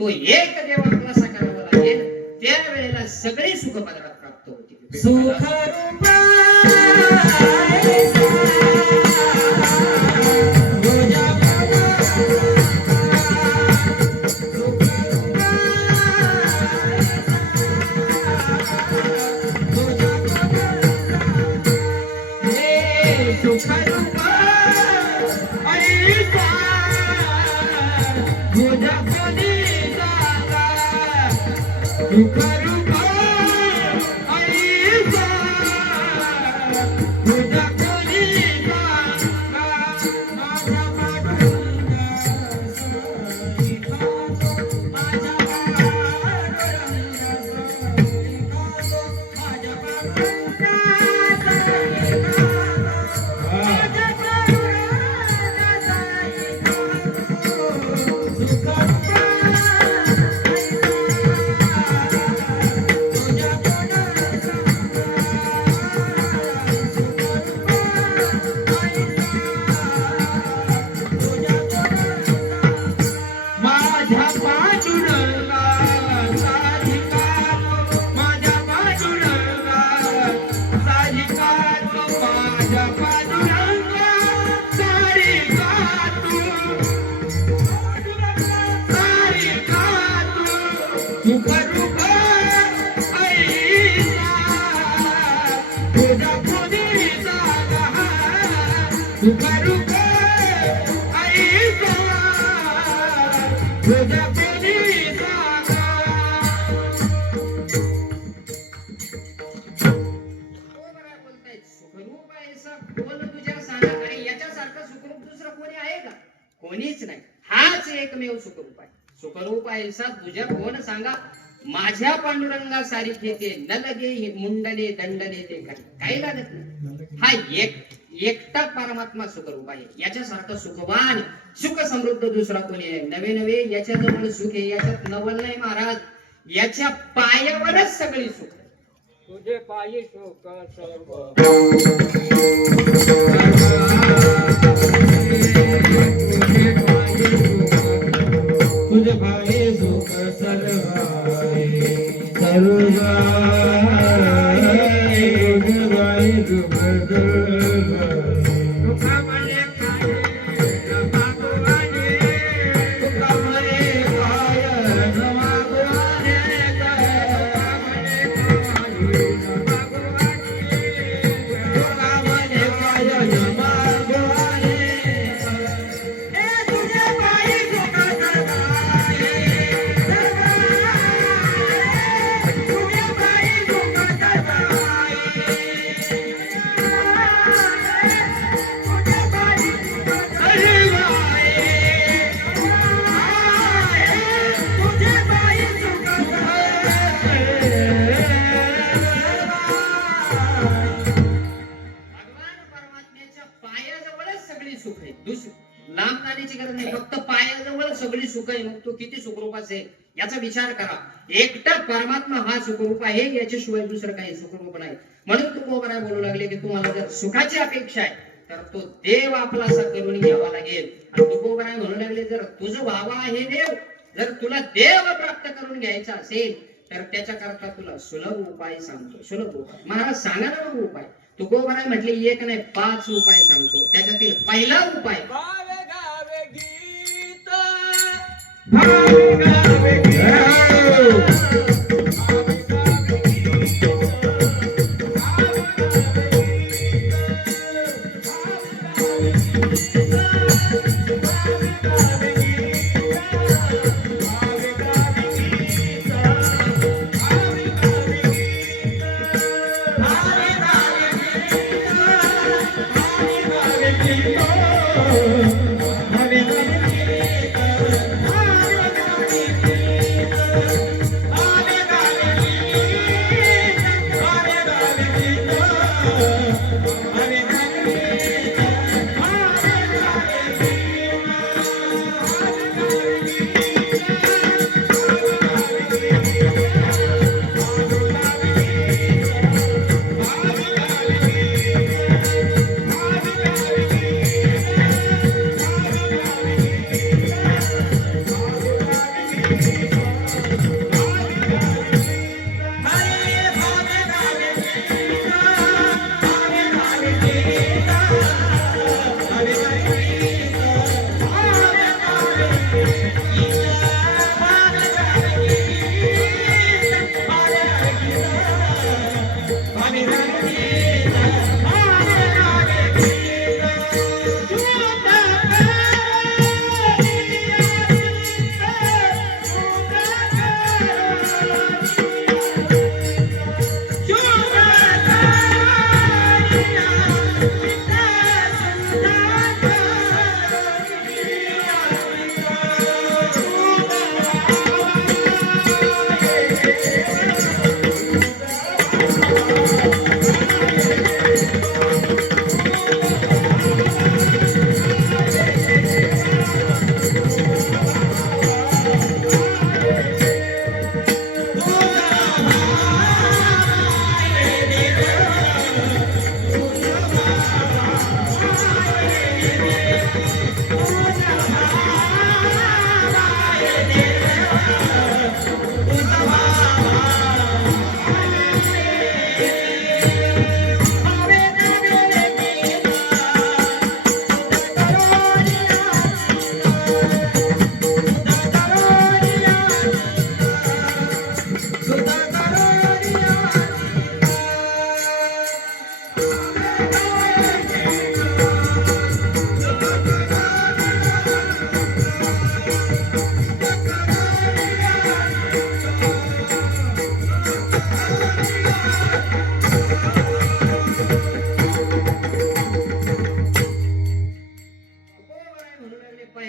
तो एक देव आपला साकारावा लागेल, त्यावेळेला सगळी सुख पदरात प्राप्त होती. तुझ्या कोणी सांगा. बरोबर बोलताय. सुखरूप आहेसा कोण तुझ्या सांगा. आणि याच्यासारखं सुखरूप दुसरं कोणी आहे का? कोणीच नाही. हाच एकमेव सुखरूप आहे. सुखरूप आहेसा तुझ्या कोण सांगा. माझ्या पांडुरंगा सारखे ते न लगे मुंडले दंडले ते काही लागत नाही. हा एकटा परमात्मा सुखरूप आहे. याच्यासारखं सुखवान सुख समृद्ध दुसरा कोणी आहे. नवे नवे याच्याजवळ सुख आहे. याच्यात नवल नाही महाराज. याच्या पायावरच सगळी सुख आहे. तुझे पायी सुख सर्व. तुझे पायी सुख सर्व सर्व लांब जाण्याची गरज नाही. फक्त पायाजवळ सगळी सुख आहे. मग तो किती सुखरूप असेल याचा विचार करा. एकटा परमात्मा हा सुखरूप आहे. याच्याशिवाय दुसरं काही सुखरूप नाही. म्हणून तुकोबरा बोलू लागले की तुम्हाला जर सुखाची अपेक्षा आहे तर तो देव आपलासा करून घ्यावा लागेल. आणि तुकोबरा म्हणू लागले जर तुझं व्हावा आहे देव, जर तुला देव प्राप्त करून घ्यायचा असेल तर त्याच्याकरता तुला सुलभ उपाय सांगतो. सुलभ उपाय महाराज सांगा ना उपाय. तुकोबरा म्हटले एक नाही 5 उपाय सांगतो. त्याच्यातील पहिला उपाय गावे गावे गीत गावे गावे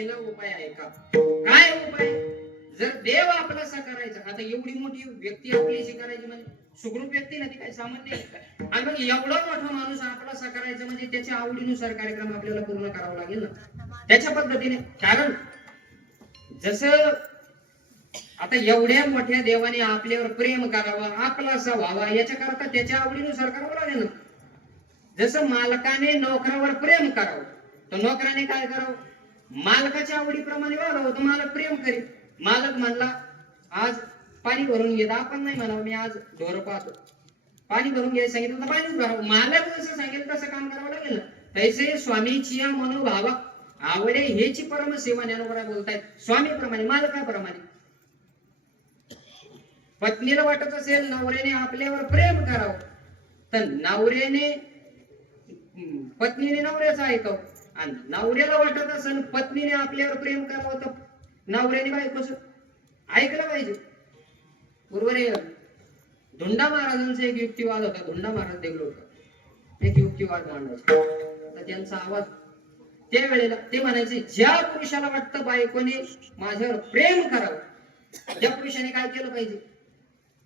पहिला उपाय आहे का? काय उपाय? जर देव आपलासा करायचा, आता एवढी मोठी व्यक्ती आपलीशी करायची म्हणजे सुखरूप व्यक्ती ना, ती काय सामान्य आहे का? आणि मग एवढा मोठा माणूस आपलासा करायचा म्हणजे त्याच्या आवडीनुसार कार्यक्रम आपल्याला पूर्ण करावा लागेल ना, त्याच्या पद्धतीने. कारण जसं आता एवढ्या मोठ्या देवाने आपल्यावर प्रेम करावं, आपलासा व्हावा, याच्या करता त्याच्या आवडीनुसार करावं लागेल ना. जसं मालकाने नोकरावर प्रेम करावं, तर नोकराने काय करावं? मालकाच्या आवडीप्रमाणे वागावं, तर मालक प्रेम करेल. मालक म्हणला आज पाणी भरून घेत, आपण नाही म्हणावं मी आज ढोर पाहतो, पाणी भरून घ्यायला सांगितलं तर पाणीच भरावं. मालक जसं सांगेल तसं काम करावं लागेल ना. तैसे स्वामीची मनोभावा आवडे हेची परम सेवा ज्ञानोबा बोलतायत. स्वामीप्रमाणे, मालकाप्रमाणे. पत्नीला वाटत असेल नवऱ्याने आपल्यावर प्रेम करावं, तर नवऱ्याने पत्नीने नवऱ्याचं ऐकावं. आणि नवऱ्याला वाटत असेल पत्नीने आपल्यावर प्रेम करावं, तर नवऱ्याने बायकोचं ऐकलं पाहिजे. बरोबर आहे. धुंडा महाराजांचा एक युक्तिवाद होता. धुंडा महाराज देगलूरकर एक युक्तिवाद मांडायचे. तर त्यांचा आवाज त्यावेळेला ते म्हणायचे, ज्या पुरुषाला वाटतं बायकोने माझ्यावर प्रेम करावं, त्या पुरुषाने काय केलं पाहिजे?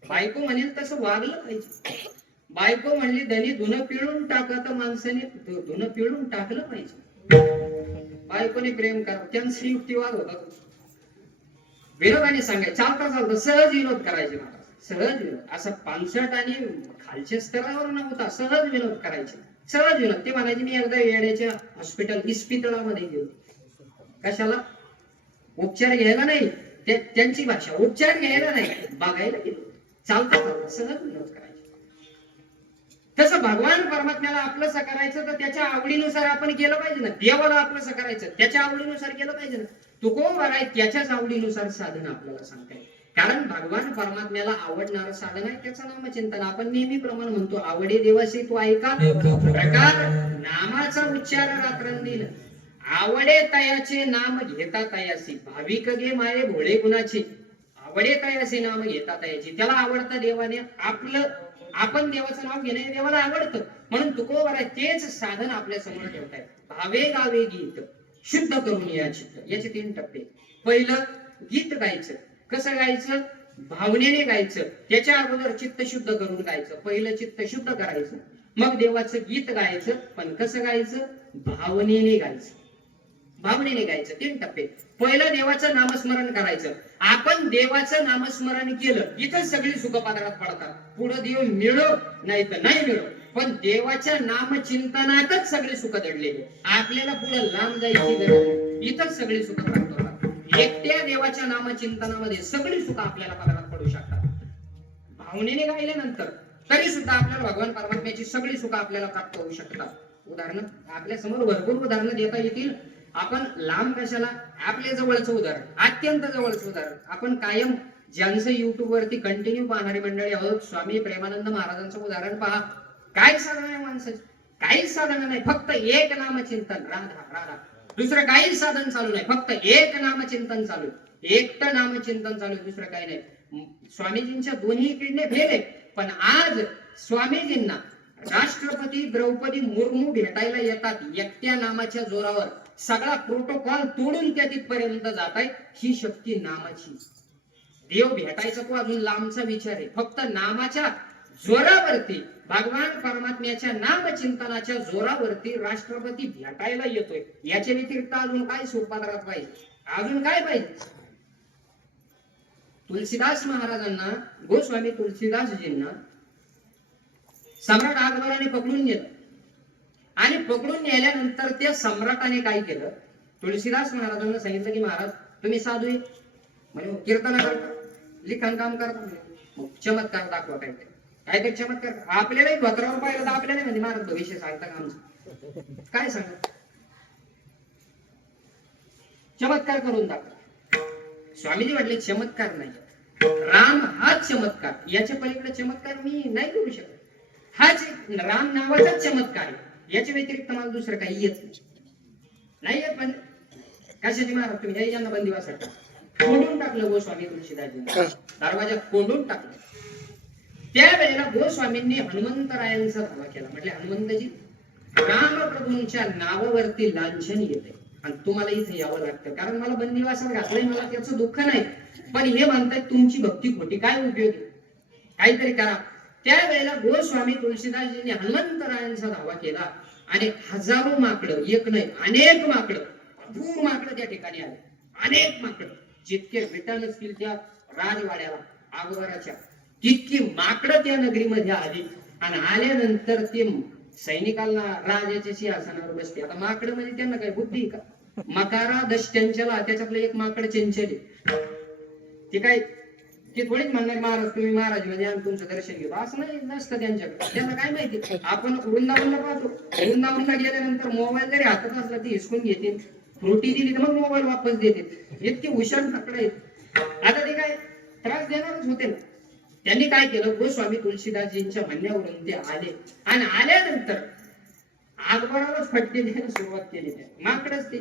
बायको म्हणेल तसं वागलं पाहिजे. बायको म्हणली धनी धुन पिळून टाका, तर माणसाने धुन पिळून टाकलं पाहिजे. बायकोने प्रेम करावं. त्यांचा युक्तिवाद होता. विरोधाने सांगायचं, चालता चालता सहज विनोद करायचे महाराज. सहज विनोद, असं पानसट आणि खालच्या स्तरावर नव्हता. सहज विनोद करायचे, सहज विनोद. ते म्हणायचे, मी एकदा येड्याच्या हॉस्पिटल इस्पितळामध्ये गेलो. कशाला? उपचार घ्यायला नाही, त्यांची भाषा उपचार घ्यायला नाही, बघायला गेलो. चालता चालता सहज विनोद करायचे. तसं भगवान परमात्म्याला आपलंसं करायचं, तर त्याच्या आवडीनुसार आपण केलं पाहिजे ना. देवाला आपलंसं करायचं, त्याच्या आवडीनुसार केलं पाहिजे ना. तुकोबर आहे त्याच्याच आवडीनुसार साधन आपल्याला सांगताय. कारण भगवान परमात्म्याला आवडणारं साधन आहे त्याचं नामचिंतन. आपण नेहमीप्रमाणे म्हणतो, आवडे देवाशी तू ऐका प्रकार नामाचा उच्चार रात्रंदिन, आवडे तयाचे नाम घेता तयासी, भाविक गे माये भोळे गुणाची, आवडे तयाचे नाम घेता तयाची. त्याला आवडतं देवाने आपलं, आपण देवाचं नाव घेणे देवाला आवडतं. म्हणून तुकोबर आहे तेच साधन आपल्या समोर ठेवतायत. भावे गावे गीत शुद्ध करून या चित्त, याचे 3 टप्पे. पहिलं गीत गायचं. कसं गायचं? भावनेने गायचं. त्याच्या अगोदर चित्त शुद्ध करून गायचं. पहिलं चित्त शुद्ध करायचं, मग देवाचं गीत गायचं. पण कसं गायचं? भावनेने गायचं. भावनेने गायचं. 3 टप्पे. पहिलं देवाचं नामस्मरण करायचं. आपण देवाचं नामस्मरण केलं, इथं सगळी सुख पात्रात पडतात. पुढे देव मिळो नाही तर नाही मिळो, पण देवाच्या नामचिंतनातच सगळे सुख दडलेले. आपल्याला पुढे लांब जायची गरज नाही, इथंच सगळी सुख प्राप्त होतात. एकट्या देवाच्या नामचिंतनामध्ये सगळी सुख आपल्याला पदरात पडू शकतात. भावनेने गायल्यानंतर तरी सुद्धा आपल्याला भगवान परमात्म्याची सगळी सुख आपल्याला प्राप्त होऊ शकतात. उदाहरण आपल्या समोर भरपूर उदाहरणं देता येतील. आपण लांब कशाला, आपल्या जवळचं उदाहरण, अत्यंत जवळचं उदाहरण. आपण कायम ज्यांचं युट्यूब वरती कंटिन्यू पाहणारी मंडळी आहोत, स्वामी प्रेमानंद महाराजांचं उदाहरण पहा. काय साधन आहे माणसाचं? काहीच साधन नाही, फक्त एक नामचिंतन, राधा राधा. दुसरं काही साधन चालू नाही, फक्त एक नामचिंतन चालू, एकटं नामचिंतन चालू, दुसरं काही नाही. स्वामीजींच्या दोन्ही किडने फेल आहे, पण आज स्वामीजींना राष्ट्रपती द्रौपदी मुर्मू भेटायला येतात एकट्या नामाच्या जोरावर. सगळा प्रोटोकॉल तोडून त्या तिथपर्यंत जात आहे. ही शक्ती नामाची. देव भेटायचा तो अजून लांबचा विचार आहे. फक्त नामाच्या जोरावरती, भगवान परमात्म्याच्या नामचिंतनाच्या जोरावरती राष्ट्रपती भेटायला येतोय. याच्या व्यतिरिक्त अजून काय सुरपात्रात पाहिजे? अजून काय पाहिजे? तुलसीदास महाराजांना, गोस्वामी तुलसीदासजींना सम्राट अकबराने पकडून नेलं. आणि पकडून नेल्यानंतर त्या सम्राटाने काय केलं? तुलसीदास महाराजांना सांगितलं की महाराज तुम्ही साधू आहे म्हणजे कीर्तन करता, लिखाण काम करता, मग चमत्कार दाखवा. काहीतरी चमत्कार. आपल्यालाही पत्रावर पाहिलं तर आपल्याला म्हणजे महाराज भविष्य सांगता का आमचं? काय सांगा? चमत्कार करून दाखवा. स्वामीजी म्हटले चमत्कार नाही, राम हाच चमत्कार, याच्या पलीकडे चमत्कार मी नाही करू शकत. हाच राम नावाचाच चमत्कार आहे, याच्या व्यतिरिक्त मला दुसरं काही येत नाही. येत म्हणजे कशाची महाराज तुम्ही यांना बंदिवासात कोंडून टाकलं गोस्वामी तुलसीदासजींना, दरवाजात कोंडून टाकलं. त्यावेळेला गोस्वामींनी हनुमंतरायांचा धावा केला. म्हटले हनुमंतजी, रामप्रभूंच्या नावावरती लांछन येते आणि तुम्हाला इथे यावं लागतं, कारण मला बंदिवासात घातलंय, मला त्याचं दुःख नाही, पण हे म्हणतायत तुमची भक्ती खोटी, काय उपयोगी, काहीतरी करा. त्यावेळेला गोस्वामी तुलसीदासजींनी हनुमंतरायांचा धावा केला आणि हजारो माकडं, एक नाही अनेक माकडं, भरपूर माकडं त्या ठिकाणी आले, अनेक माकडं, जितके विटा नसतील त्या राजवाड्याला अकबराच्या तितकी माकडं त्या नगरीमध्ये आली. आणि आल्यानंतर ते सैनिकांना राजाच्या सिंहासनावर बसते. आता माकडं म्हणजे त्यांना काय बुद्धी आहे का? मकारा दशचंचला, त्याच्यातलं एक माकड चंचल आहे. ते काय, ते थोडीच म्हणणार महाराज तुम्ही महाराज म्हणजे आम्ही तुमचं दर्शन घेऊ, असं नाही नसतं त्यांच्याकडे. त्यांना काय माहिती, आपण वृंदावनला पाहतो, वृंदावनला गेल्यानंतर मोबाईल जरी हातात असला ती हिसकून घेतील, फ्रुटी दिली तर मग मोबाईल वापस देते, इतके हुशार माकडं आहेत. आता ते काय त्रास देणारच होते ना. त्यांनी काय केलं, गोस्वामी तुलसीदासजींच्या म्हणण्यावरून ते आले आणि आल्यानंतर अकबरालाच फटके द्यायला सुरुवात केली. माकडच ते.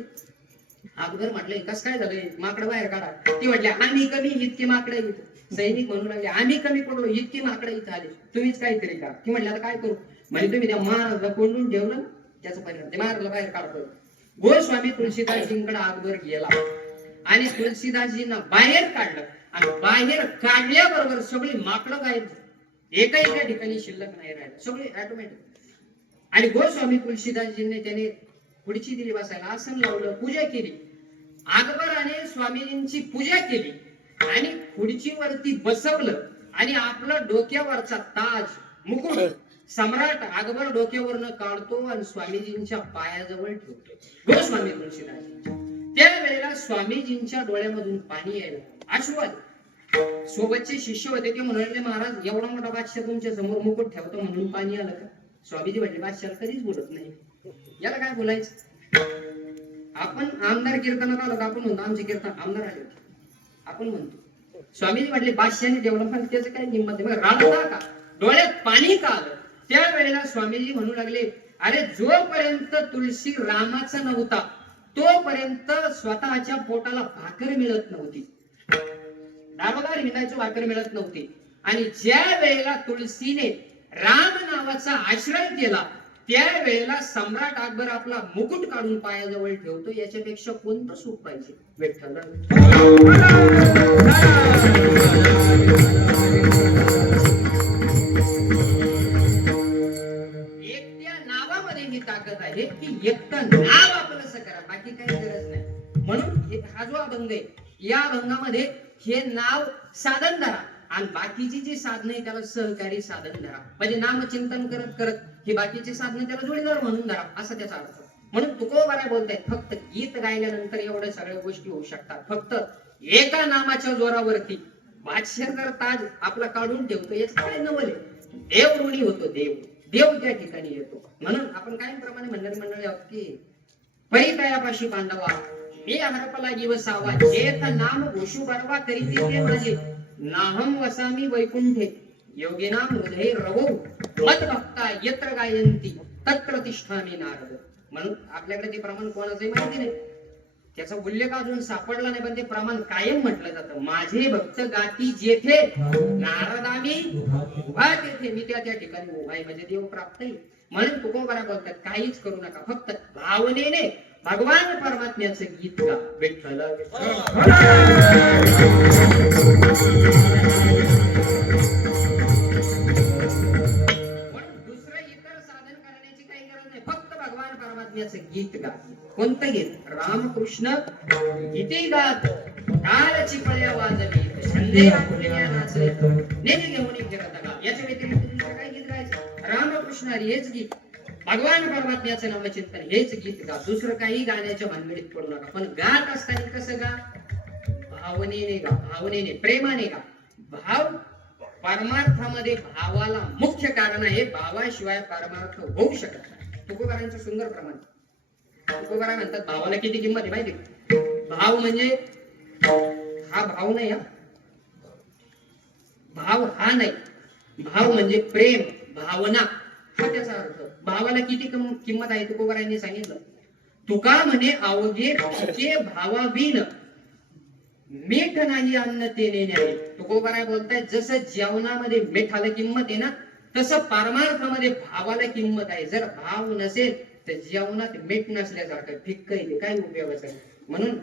अकबर म्हटले कसं काय झालंय, माकडं बाहेर काढा. ती म्हटले आम्ही कमी, इतकी माकडं येत. सैनिक म्हणू लागले आम्ही कमी पडलो, इतकी माकडं इथं आले, तुम्हीच काहीतरी करा. ती म्हटलं आता काय करू, म्हणजे तुम्ही त्या महाराजला कोंडून ठेवलं, त्याचा परिणाम ते महाराजला बाहेर काढतो. गोस्वामी तुलसीदासजींकडे अकबर गेला आणि तुलसीदासजींना बाहेर काढलं आणि बाहेर काढल्याबरोबर सगळी माकडं गायब झाली, एका एका ठिकाणी शिल्लक नाही राहिलं, सगळे ऑटोमॅटिक. आणि गोस्वामी तुलसीदासजींनी त्याने खुर्ची दिली बसायला, आसन लावलं, पूजा केली. अकबराने स्वामीजींची पूजा केली आणि खुर्चीवरती बसवलं आणि आपला डोक्यावरचा ताज मुकुट सम्राट अकबर डोक्यावरनं काढतो आणि स्वामीजींच्या पायाजवळ ठेवतो गोस्वामी तुलसीदास. त्यावेळेला स्वामीजींच्या डोळ्यामधून पाणी यायला, अश्रू आले. सोबतचे शिष्य होते ते म्हणाले महाराज एवढा मोठा बादशाह तुमच्या समोर मुकुट ठेवतो म्हणून पाणी आलं का? स्वामीजी म्हटले बादशाला कधीच बोलत नाही, याला काय बोलायचं. आपण आमदार कीर्तनात आलो का आपण म्हणतो आमचे कीर्तन आमदार आले होते, आपण म्हणतो. स्वामीजी म्हटले बादशाने ठेवलं पण त्याचं काय किंमत आहे, राडता का, डोळ्यात पाणी का आलं? त्यावेळेला स्वामीजी म्हणू लागले अरे जोपर्यंत तुलसी रामाचा नव्हता तोपर्यंत स्वतःच्या पोटाला भाकर मिळत नव्हती, दारोदार हिंडायची भाकर मिळत नव्हती. आणि ज्या वेळेला तुलसीने राम नावाचा आश्रय केला त्यावेळेला सम्राट अकबर आपला मुकुट काढून पायाजवळ ठेवतो, याच्यापेक्षा कोणतं सुख पाहिजे विठ्ठल. एकट्या नावामध्ये ही ताकद आहे की एकटं नाव आपलंसं करा, बाकी काही गरज नाही. म्हणून हा जो अभंग आहे या अभंगामध्ये हे नाव साधन धरा आणि बाकीची जी साधनं आहे त्याला सहकारी साधन धरा. म्हणजे नामचिंतन करत करत हे बाकीचे साधनं त्याला जोडीदार म्हणून धरा, असा त्याचा अर्थ. म्हणून तुकोबारा बोलतायत फक्त गीत गायल्यानंतर एवढ्या सगळ्या गोष्टी होऊ शकतात. फक्त एका नामाच्या जोरावरती बादशाह जर ताज आपला काढून ठेवतो याचं काय नवल आहे. देव ऋणी होतो, देव देव त्या ठिकाणी येतो. म्हणून आपण काय प्रमाणे म्हणणारी मंडळी आहोत की परितयापाशी बांधवा मी हरपला दिवसावा जेथ नाम घोषू बरवा करीते ते माझे नाहम वसामी वैकुंठे योगिनाम हृदय रवो मत भक्ता यत्र गायंती तत्र तिष्ठामी नारद. म्हणून आपल्याकडे ते प्रमाण कोणाचंही माहिती नाही, त्याचा उल्लेख अजून सापडला नाही, पण ते प्रमाण कायम म्हटलं जातं. माझे भक्त गाती जेथे नारदामी उभा तेथे मी त्या ठिकाणी उभा आहे, म्हणजे देव प्राप्त आहे. म्हणून तुकोबारा बोलतात काहीच करू नका, फक्त भावनेने भगवान परमात्म्याचं गीत गा विठ्ठल. दुसरं इतर साधन करण्याची काही गरज नाही, फक्त भगवान परमात्म्याचं गीत गा. कोणतं गीत? रामकृष्ण गीते गात कालची पळ्या वाजवी छंदे आपुल्या नाचले नेने घेऊन फिरत गा. याच्या व्यतिरिक्त दुसरं काय गीत गायचं? रामकृष्ण हेच गीत, भगवान परमात्म्याचं नामचिंतन हेच गीत गा. दुसरं काही गाण्याच्या भानगडीत पडू नका. पण गात असताना कसं गा? भावनेने गा, भावनेने प्रेमाने गा. भाव परमार्थामध्ये भावाला मुख्य कारण आहे, भावाशिवाय परमार्थ होऊ शकत नाही. तुकोबारांचं सुंदर प्रमाण. तुकोबारा म्हणतात भावाला किती किंमत आहे माहिती? भाव म्हणजे हा भाव नाही, हा भाव हा नाही, भाव म्हणजे प्रेम भावना हा त्याचा अर्थ. भावाला किती किंमत आहे तुकोबारांनी सांगितलं. तुका म्हणे अवघे तुझे भावाविन मीठ नाही अन्न तेने न्याय. तुकोबारा बोलताय जसं जेवणामध्ये मिठाला किंमत आहे ना तसं परमार्थामध्ये भावाला किंमत आहे. जर भाव नसेल तर जेवणात मीठ नसल्यासारखं फिक्क येते, काय उपयोगाचं नाही. म्हणून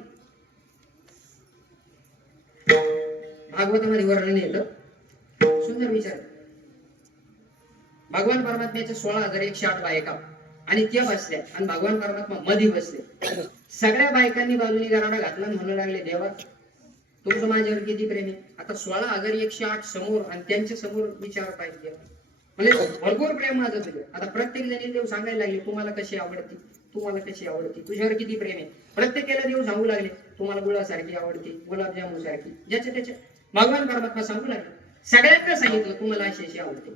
भागवतामध्ये वर्णन येतं, सुंदर विचार. भगवान परमात्म्याच्या 16,108 बायका आणि त्या बसल्या आणि भगवान परमात्मा मध्ये बसले. सगळ्या बायकांनी बाजूनी गराडा घातला आणि म्हणू लागले, देवा तुमचं माझ्यावर किती प्रेम आहे. आता 16,108 समोर आणि त्यांच्या समोर विचार पाहिजे, म्हणजे भरपूर प्रेम माझं तुझं. आता प्रत्येक जणी देव सांगायला लागले, तुम्हाला कशी आवडती, तुम्हाला कशी आवडती, तुझ्यावर किती प्रेम आहे. प्रत्येकाला देव सांगू लागले, तुम्हाला गुळासारखी आवडती, गुलाबजामुन सारखी, ज्याच्या त्याच्या भगवान परमात्मा सांगू लागले. सगळ्यांना सांगितलं तुम्हाला अशी अशी आवडते.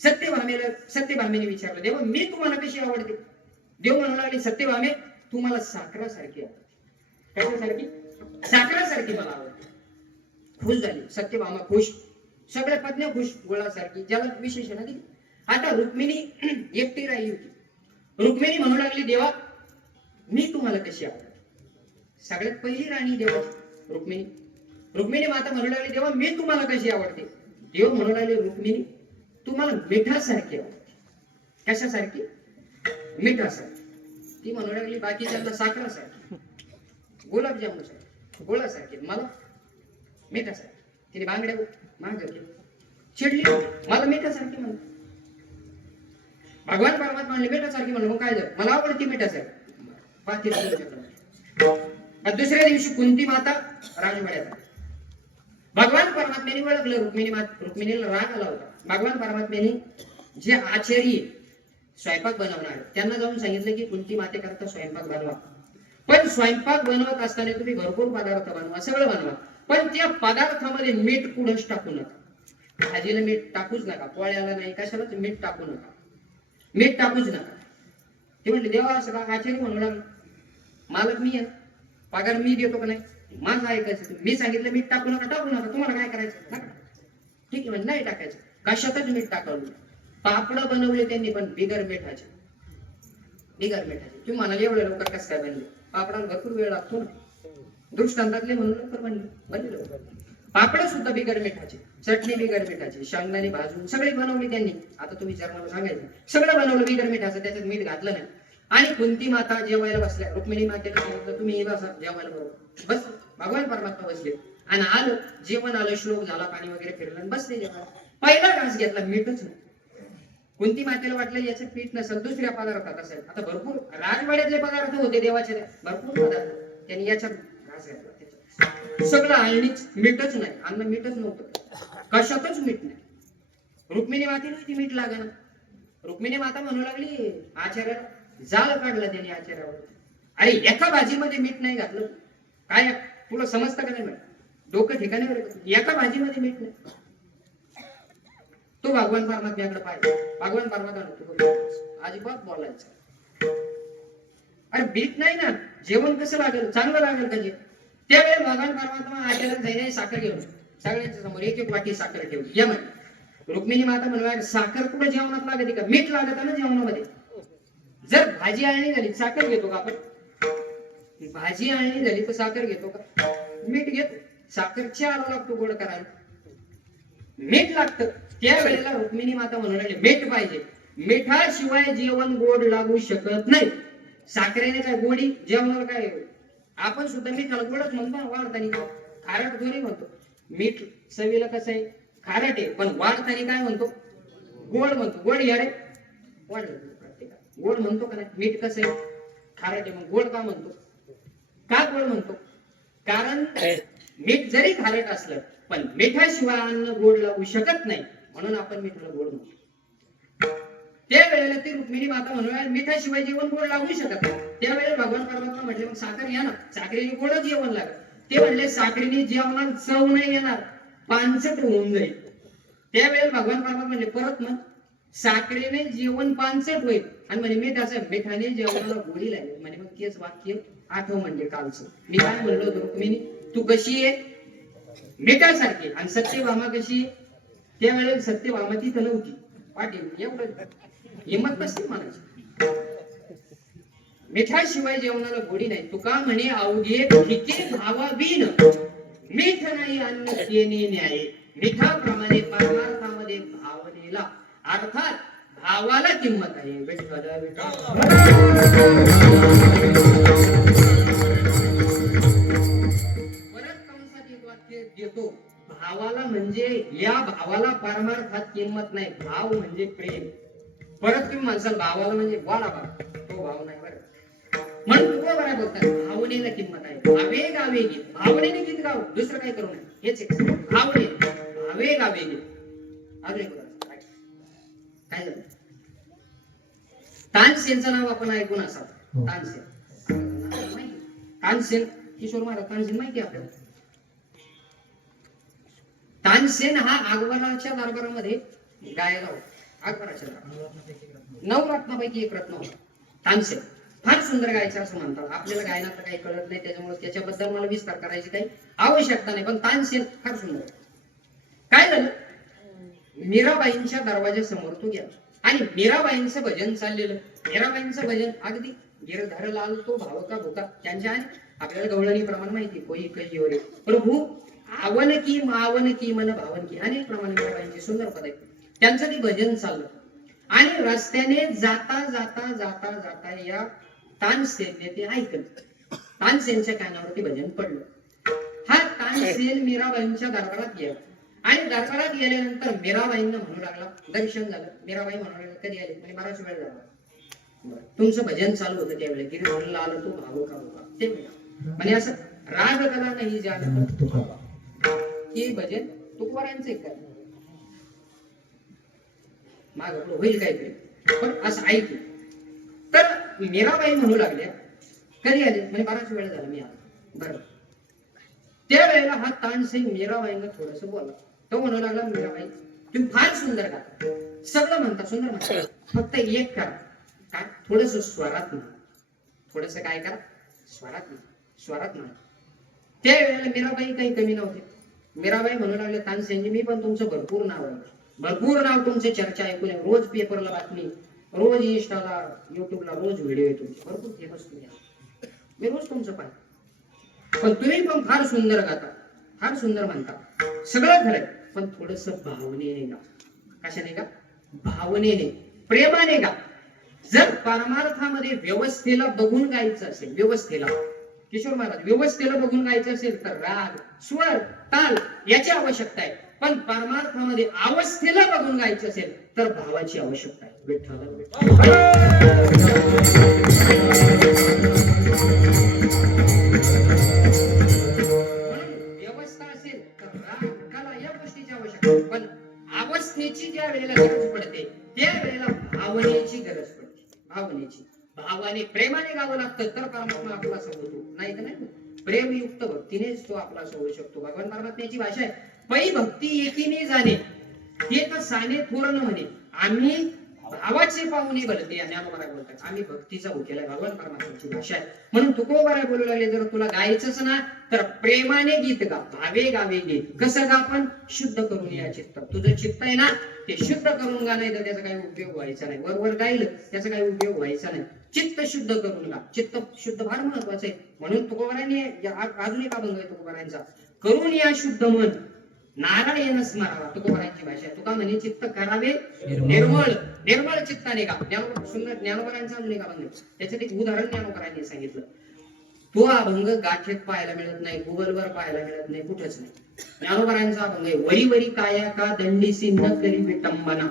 सत्यभामेने विचारलं, देवा मी तुम्हाला कशी आवडते. देव म्हणू लागले, सत्यभामे तुम्हाला साखरासारखी आवडते. कशासारखी? साखरासारखी मला आवडते. खुश झाली सत्यभामा, खुश, सगळ्या पत्न्या खुश, गुळासारखी, ज्याला विशेषण दिली. आता रुक्मिणी एकटी राहिली होती. रुक्मिणी म्हणू लागली, देवा मी तुम्हाला कशी आवडते. सगळ्यात पहिली राणी देवाची रुक्मिणी. रुक्मिणी माता म्हणू लागली, देवा मी तुम्हाला कशी आवडते. देव म्हणू लागले, रुक्मिणी तुम्हाला मिठासारखी आवडते. कशासारखी? मिठासारखी. ती म्हणू लागली, बाकीच्यांना साखरासारखी, गुलाबजामुन सारखी, गोळासारखी, मला मिठासारखी. तिने बांगड्या माग चिडली, मला मिठासारखी म्हणून. भगवान परमात्मा म्हणले मिठासारखी म्हणून, मग काय झालं, मला आवडती मिठासारखी. दुसऱ्या दिवशी कुंती माता राजवाड्यात. भगवान परमात्म्याने ओळखलं, रुक्मिणीला राग आला होता. भगवान परमात्म्याने जे आचार्य स्वयंपाक बनवणार त्यांना जाऊन सांगितलं की कुंती मातेकरता स्वयंपाक बनवा, पण स्वयंपाक बनवत असताना तुम्ही भरपूर पदार्थ बनवा, सगळं बनवा, पण त्या पदार्थामध्ये मीठ कुठंच टाकू नका. भाजीला मीठ टाकूच नका, पोळ्याला नाही, कशालाच मीठ टाकू नका, मीठ टाकूच नका. ते म्हटले, देवा असं का. आचार्य म्हणू लागले, मालक मी आहे, पगार मी देतो का नाही, माझं ऐकायचं. मी सांगितलं मीठ टाकू नका, टाकू नका, तुम्हाला काय करायचं नका. ठीक आहे म्हणजे नाही टाकायचं, कशातच मीठ टाकवलं. पापड बनवले त्यांनी, पण बिगर मिठाचे, बिगर मिठाचे. तुम्ही म्हणाले एवढ्या लवकर कसं काय बनले, पापडाला भरपूर वेळ लागतो ना, दृष्टांतातले म्हणून लवकर बनले लवकर. पापड सुद्धा बिगर मिठाचे, चटणी बिगर मिठाची, शेंगदाणे भाजून सगळे बनवले त्यांनी. आता तुम्ही विचार मला सांगायचं, सगळं बनवलं बिगर मिठाचं, त्याच्यात मीठ घातलं नाही. आणि कुंती माता जेवायला बसल्या. रुक्मिणी मातेला सांगितलं, तुम्ही बसा जेवायला बरोबर. बस भगवान परमात्मा बसले आणि आलं जेवण, आलं, श्लोक झाला, पाणी वगैरे फिरलं आणि बसले जेवायला. पहिला घास घेतला, मीठच नाही. कुंती मातेला वाटलं याच्यात पीठ नसेल, दुसऱ्या पदार्थात असेल. आता भरपूर राजवाड्यातले पदार्थ होते देवाचे, भरपूर पदार्थ, त्यांनी याच्यात घास घेतला. सगळं आळणीच, मीठच नाही, अन्न मीठच नव्हतं, कशातच मीठ नाही. रुक्मिणी मातेला ती मीठ लागणार. रुक्मिणी माता म्हणू लागली, आचार्याला जाळ काढला त्याने आचार्यावर. अरे एका भाजीमध्ये मीठ नाही घातलं, काय तुला समजतं का नाही, डोकं ठिकाणी. एका भाजीमध्ये मीठ नाही. तो भगवान परमात्म्याकडे पाहिजे. भगवान परमात्मा अजिबात बोलायचं. अरे मीठ नाही ना, जेवण कसं लागेल, चांगलं लागेल का जे. त्यावेळेस भगवान परमात्मा आचार्याला जाईने साखर घेऊन सगळ्यांच्या समोर एक एक वाटी साखर ठेवली. या मध्ये रुक्मिणी माता म्हणून, साखर कुठे जेवणात लागते का, मीठ लागत ना जेवणामध्ये. जर भाजी आळणी झाली साखर घेतो का आपण, भाजी आळणी झाली तर साखर घेतो का, मीठ घेतो. साखर चहाला लागतो गोड करायला, मीठ लागतं. त्यावेळेला रुक्मिणी माता म्हणून लागली, मीठ पाहिजे, मिठाशिवाय जेवण गोड लागू शकत नाही. साखरेने काय गोडी जेवणाला काय, आपण सुद्धा मिठाला गोडच म्हणतो, वाढताना खारट दोन्ही म्हणतो. मीठ चवीला कसं आहे, खारट आहे, पण वाढताना काय म्हणतो, गोड म्हणतो. गोड याडे वाढलं गोड म्हणतो का नाही. मीठ कसं आहे, खारट आहे, मग गोड का म्हणतो, का गोड म्हणतो, कारण मीठ जरी खारट असलं पण मिठाशिवाय अन्न गोड लागू शकत नाही, म्हणून आपण मिठाला गोड म्हणतो. त्यावेळेला ती रुक्मिणी माता म्हणून, मिठाशिवाय जेवण गोड लागू शकत नाही. त्यावेळेला भगवान परमात्मा म्हटले, मग साखर या ना, साखरेने गोडच जेवण लागत. ते म्हणले, साखरेने जेवणात चव नाही येणार, पानसट होऊन जाईल. त्यावेळेला भगवान परमात्मा म्हणले, परत मग साखरेने जेवण पानसट होईल आणि म्हणे मिठाचं, मिठाने जेवणाला गोडी लागेल. म्हणे मग तेच वाक्य आठव म्हणजे कालचं मी काय म्हणलो होतो, रुक्मिणी तू कशी आहे, मिठासारखी. आणि सत्यभामा कशी, त्यावेळेला सत्यभामा तिथं नव्हती, पाठी एवढं हिंमत नसते म्हणायची. मिठाशिवाय जेवणाला गोडी नाही. तुका म्हणे, अवघे फिके भावाविन मीठ नाही अन्न येणे न्याय. मिठाप्रमाणे परमार्थामध्ये भावनेला, अर्थात भावाला किंमत आहे. विठ्ठल विठ्ठल. परत कंसात एक वाक्य देतो. भावाला म्हणजे या भावाला परमार्थात किंमत नाही. भाव म्हणजे प्रेम. परत तुम्ही म्हणसाल भावाला म्हणजे वाला भाव, तो भाव नाही बरं. म्हणून तुका बरं बोलतात भावनेला किंमत आहे. आवेग आवेगी भावनेने गीत गाव, दुसरं काही करू नये. हेच एक भावने आवेग आवेगी. अजून एक उदाहरण. काय झालं? तानसेनचं नाव आपण ऐकून असाल. तानसेन, तानसेन किशोर महाराज तानसेन माहिती आहे आपल्याला. तानसेन हा अकबराच्या दरबारामध्ये गायला होता. अकबराच्या दरबारात नवरत्नापैकी एक रत्न होता तानसेन. फार सुंदर गायचं असं म्हणतात. आपल्याला गायनाचं काही कळत नाही, त्याच्यामुळे त्याच्याबद्दल मला विस्तार करायची काही आवश्यकता नाही. पण तानसेन फार सुंदर. काय झालं? मीराबाईंच्या दरवाजासमोर तो गेला आणि मीराबाईंचं भजन चाललेलं. मीराबाईंचं भजन अगदी गिरधर लाल तो भावका भोका त्यांच्या आहे. आपल्याला गवळणी प्रमाण माहिती. कोई कही रे प्रभू आवन की मावन की मन भावन की अनेक प्रमाणे मीराबाईंचे सुंदर पद आहे. त्यांचं ते भजन चाललं आणि रस्त्याने जाता जाता जाता जाता या तानसेनने ते ऐकलं. तानसेनच्या कानावरती भजन पडलं. हा तानसेन मीराबाईंच्या दरबारात गेला आणि दरबारात गेल्यानंतर मीराबाईंना म्हणू लागला. दर्शन झालं. मीराबाई म्हणू लागला कधी आले? म्हणजे बराच वेळ झाला. तुमचं भजन चालू होतं त्यावेळेला. गिरधर लाल तो भावो का भोका ते म्हणजे असं राग कला नाही जाणं हे भजन तुकोबारांचं एक काय माग पुढे होईल काहीतरी, पण असं ऐकू. तर मीराबाई म्हणू लागल्या कधी आले? म्हणजे बराच वेळ झाला मी आलो. बरं. त्यावेळेला हा तानसेन मीराबाईंना थोडस बोलला. तो म्हणू लागला मीराबाई तुम्ही फार सुंदर गाता, सगळं म्हणता सुंदर म्हणता, फक्त एक करा काय थोडस स्वरात म्हणा. थोडस काय करा स्वरात म्हणा. स्वरात म्हणा. त्यावेळेला मीराबाई काही कमी नव्हती. मीराबाई म्हणू लागले तानसेनजी मी पण तुमचं भरपूर नाव आहे. भरपूर नाव तुमचे चर्चा ऐकून आहे. रोज पेपरला बातमी, रोज इंस्टाला युट्यूबला रोज व्हिडिओ आहे तुमचे. भरपूर फेमस तुम्ही. मी रोज तुमचं पाहिजे. पण तुम्ही पण फार सुंदर गाता, फार सुंदर म्हणता. सगळं खरंय पण थोडस भावनेने गा. कशाने गा? भावनेने, प्रेमाने गा. जर परमार्थामध्ये व्यवस्थेला बघून गायचं असेल, व्यवस्थेला किशोर महाराज व्यवस्थेला बघून गायचं असेल तर राग, स्वर, ताल याची आवश्यकता आहे. पण परमार्थामध्ये अवस्थेला बघून गायचं असेल तर भावाची आवश्यकता आहे. विठ्ठल व्यवस्था असेल तर राग, कला या गोष्टीची आवश्यकता आहे. पण अवस्थेची ज्या वेळेला गरज पडते त्या वेळेला भावनेची गरज पडते. भावनेची, भावाने प्रेमाने गावं लागतं तर परमात्मा आपला होतो. नाही तर नाही. प्रेमयुक्त भक्तीनेच तो आपला होऊ शकतो. भगवान परमात्म्याची भाषा आहे पै भक्ती एकीने जाणे ते तर साने थोर न म्हणे. आम्ही भावाचे पाहुणे भरते. ज्ञानोबा बोलतात आम्ही भक्तीचा भुकेला. भगवान परमात्म्याची भाषा आहे. म्हणून तुकोबा बोलू लागले जर तुला गायचंच ना तर प्रेमाने गीत गा, भावे गावे गीत. कसं गा? आपण शुद्ध करून या चित्त. तुझं चित्त आहे ना ते शुद्ध करून गा, नाही तर त्याचा काही उपयोग व्हायचा नाही. वरवर गायलं त्याचा काही उपयोग व्हायचा नाही. चित्त शुद्ध करून गा. चित्त शुद्ध फार महत्वाचं आहे. म्हणून तुकोबारांनी अजून एक अभंग आहे तुकोबारांचा. करून या शुद्ध मन नारायण स्मरावा. तुकोबारांची भाषा आहे. तुका म्हणे चित्त करावे निर्मळ. निर्मळ चित्ताने गा. सुंदर ज्ञानोबरांचा अजून एक अभंग आहे. त्याच्यात एक उदाहरण ज्ञानोबरांनी सांगितलं. तो अभंग गाठेत पाहायला मिळत नाही, गुगलवर पाहायला मिळत नाही, कुठेच नाही. ज्ञानोबरांचा अभंग आहे. वरी वरी काया का दंडीसी न करी विटंबना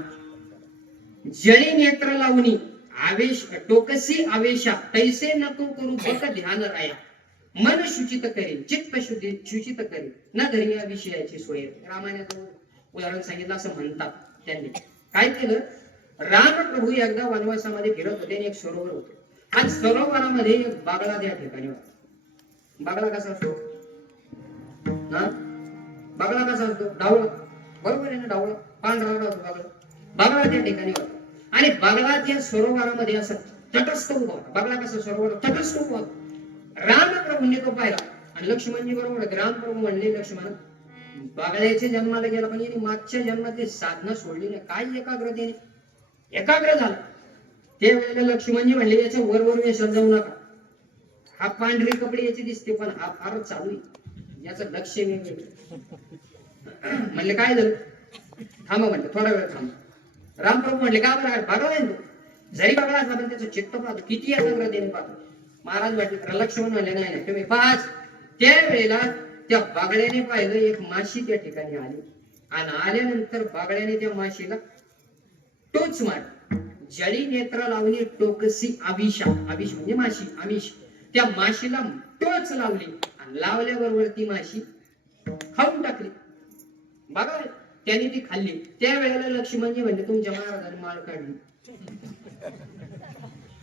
जळी नेत्र लावणी आवेश टोकसी आवेशा तैसे नको करू बक ध्यान राया. मन शुचित करेल चित्त शुचित करेल न धरी या विषयाची सोय. रामायणाचं उदाहरण सांगितलं असं म्हणतात त्यांनी. काय केलं? रामप्रभू एकदा वनवासामध्ये फिरत होते आणि एक सरोवर होते. आज सरोवरामध्ये एक बागळा त्या ठिकाणी होता. बागळा कसा असतो? बागळा कसा असतो? डावळा. बरोबर आहे ना? डावळा पांढरा असतो बागळा. बागळा त्या ठिकाणी होता आणि बागळा त्या सरोवरामध्ये असं तटस्थ उभा होता. बागळा कसा सरोवर तटस्थ उभा होता. रामप्रभूंनी तो पाहिला आणि लक्ष्मणजी बरोबर रामप्रभू म्हणले लक्ष्मण बागळ्याच्या जन्माला गेला पण याने मागच्या जन्मातली साधना सोडली नाही. काय एकाग्रतेने एकाग्र झाला. त्यावेळेला लक्ष्मणजी म्हणले याच्या वरवर वेशात जाऊ नका. हा पांढरे कपडे याचे दिसते पण हा फारच चालू आहे. याचं लक्ष वेगवेगळं. म्हणले काय झालं? थांबा म्हणलं थोडा वेळ थांबा. रामप्रभू म्हणले का बरं बघा आहे तू जरी बघला असला पण त्याचं चित्त पाहतो किती एकाग्रतेने पाहतो. महाराज म्हटले लक्ष्मण म्हणले नाही नाही तुम्ही पाच. त्यावेळेला त्या बागड्याने पाहिलं एक माशी त्या ठिकाणी आली आणि आल्यानंतर बागड्याने त्या माशीला टोच मार जळी नेत्र लावली टोकसी आविषा आविष म्हणजे माशी आमिष त्या माशीला टोच लावली आणि लावल्याबरोबर ती माशी खाऊन टाकली. बघा त्याने ती खाल्ली. त्यावेळेला लक्ष्मणजी म्हणजे तुमच्या महाराजांनी माळ काढली.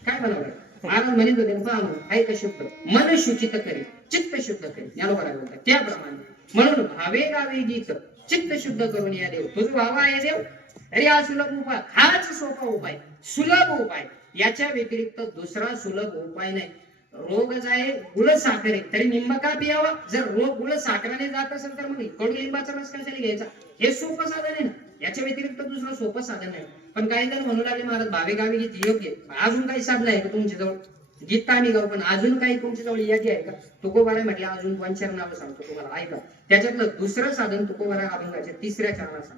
काय म्हणावं महाराज म्हणत होते पहा ऐक शब्द मन शुचित करी चित्त शुद्ध करी याला बघा बोलतात त्याप्रमाणे म्हणून भावे गावे गीत चित्त शुद्ध करून या देव तुझं भावा आहे देव. अरे हा सुलभ उपाय हाच सोपा उपाय सुलभ उपाय याच्या व्यतिरिक्त दुसरा सुलभ उपाय नाही. रोग जाय गुळ साखर आहे तरी निंब का पियावा. जर रोग गुळ साखराने जात असेल तर मग कडुलिंबाचा रस कशाला घ्यायचा. हे सोपं साधन आहे ना. याच्या व्यतिरिक्त दुसरं सोपं साधन नाही. पण काही जण म्हणू लागले महाराज भावे गावी गीत योग्य अजून काही साधन आहे का तुमच्या जवळ. गीत आम्ही गाव पण अजून काही तुमच्या जवळ यादी आहे का. तुकोबाराय म्हटलं अजून 2-4 नावं सांगतो तुम्हाला ऐका. त्याच्यातलं दुसरं साधन तुकोबाराय अभंगाच्या 3ऱ्या चरणात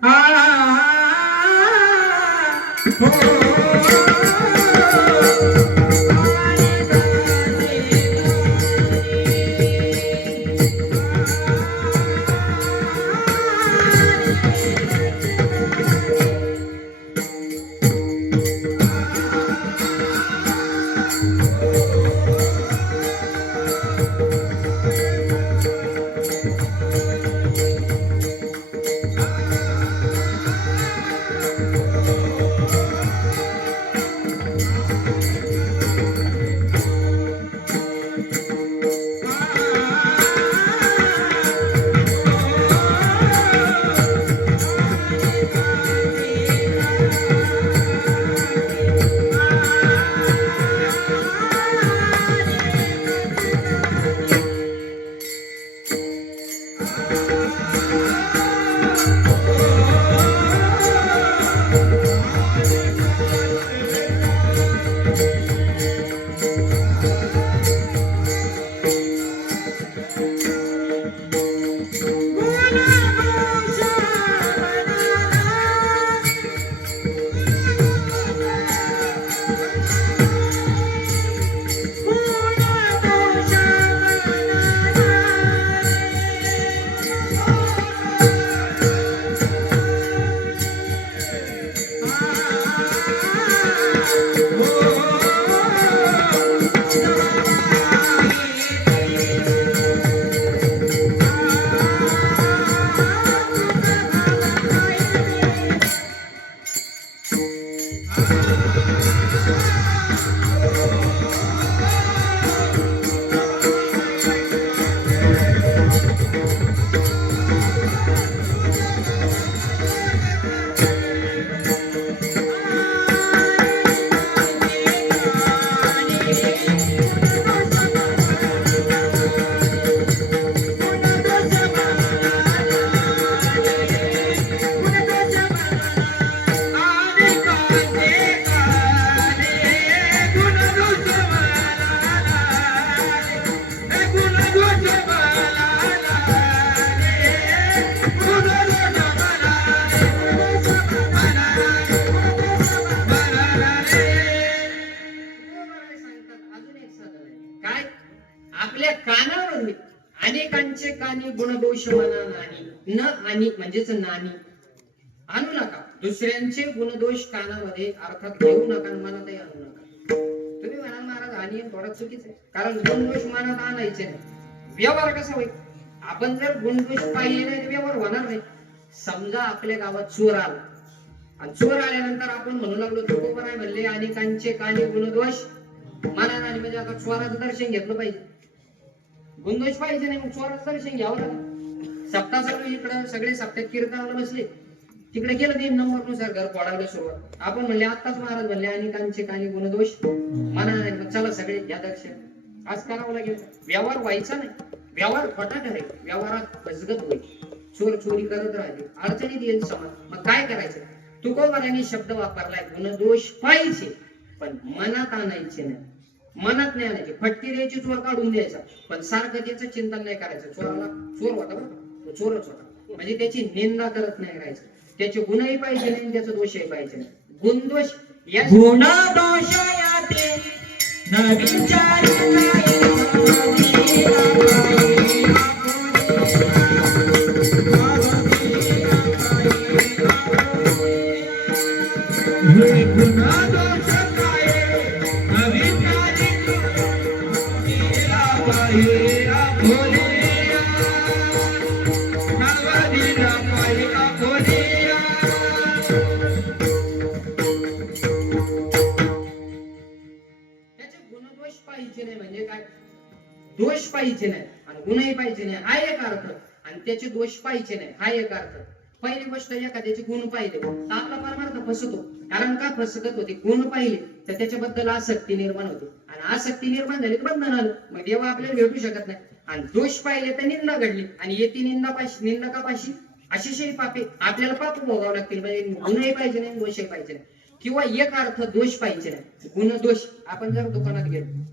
अनेकांचे कानी गुणदोष मना नाही न आणि म्हणजेच नानी आणू नका. दुसऱ्यांचे गुणदोष कानामध्ये अर्थात घेऊ नका मनातही आणू नका. तुम्ही म्हणाल महाराज आणि थोडा चुकीचं आहे कारण गुणदोष मनात आणायचे नाही. व्यवहार कसा होईल. आपण जर गुणदोष पाहिले नाही तर व्यवहार होणार नाही. समजा आपल्या गावात चोर आला आणि चोर आल्यानंतर आपण म्हणू लागलो तुकोबाराय म्हणले अनेकांचे कानी गुणदोष मना नाही. म्हणजे आता चोराचं दर्शन घेतलं पाहिजे. गुणदोष पाहिजे नाही मग चोराचं दर्शन घ्यावं लागेल. सप्ताह चालू इकडे सगळे सप्त्यात कीर्तनाला बसले तिकडे गेलं 3 नंबरनुसार घर फोडायला सुरुवात. आपण म्हणले आत्ताच महाराज म्हणले अनेकांचे काही गुणदोष मना नाही. चला सगळे घ्या दर्शन. आज करावं लागेल. व्यवहार व्हायचा नाही. व्यवहार खोटा ठरेल. व्यवहारात फसगत होईल. चोर चोरी करत राहिले अडचणीत येईल समाज. मग काय करायचं. तुकोबारायांनी शब्द वापरलाय गुणदोष पाहिजे पण मनात आणायचे नाही. मनात नाही आणायचे. फटकी द्यायची चोर काढून द्यायचा पण सारखं त्याचं चिंतन नाही करायचं. चोराला चोर होता बरं तो चोरच होता म्हणजे त्याची निंदा करत नाही राहायचं. त्याचे गुणही पाहिजे नाही त्याचा दोषही पाहिजे नाही. गुणदोष या गुण दोष याते न विचारी गुण दोष काय न विचारी त्याचे गुणदोष पाहिजे नाही म्हणजे काय दोष पाहिजे नाही आणि गुणही पाहिजे नाही हा एक अर्थ आणि त्याचे दोष पाहिजे नाही हा एक अर्थ पहिली गोष्ट एखाद्याचे गुण पाहिले तर आपला परमार्थ फसतो कारण का फसगत होते गुण पाहिले तर त्याच्याबद्दल आसक्ती निर्माण होते आणि आसक्ती निर्माण झाली तर बंधन आलं मग देवा आपल्याला भेटू शकत नाही आणि दोष पाहिले तर निंदा घडली आणि येते निंदकापाशी अतिशय पापे आपल्याला पाप भोगावं लागतील म्हणजे गुणही पाहिजे नाही दोषही पाहिजे नाही किंवा एक अर्थ दोष पाहिजे नाही गुण दोष आपण जर दुकानात गेलो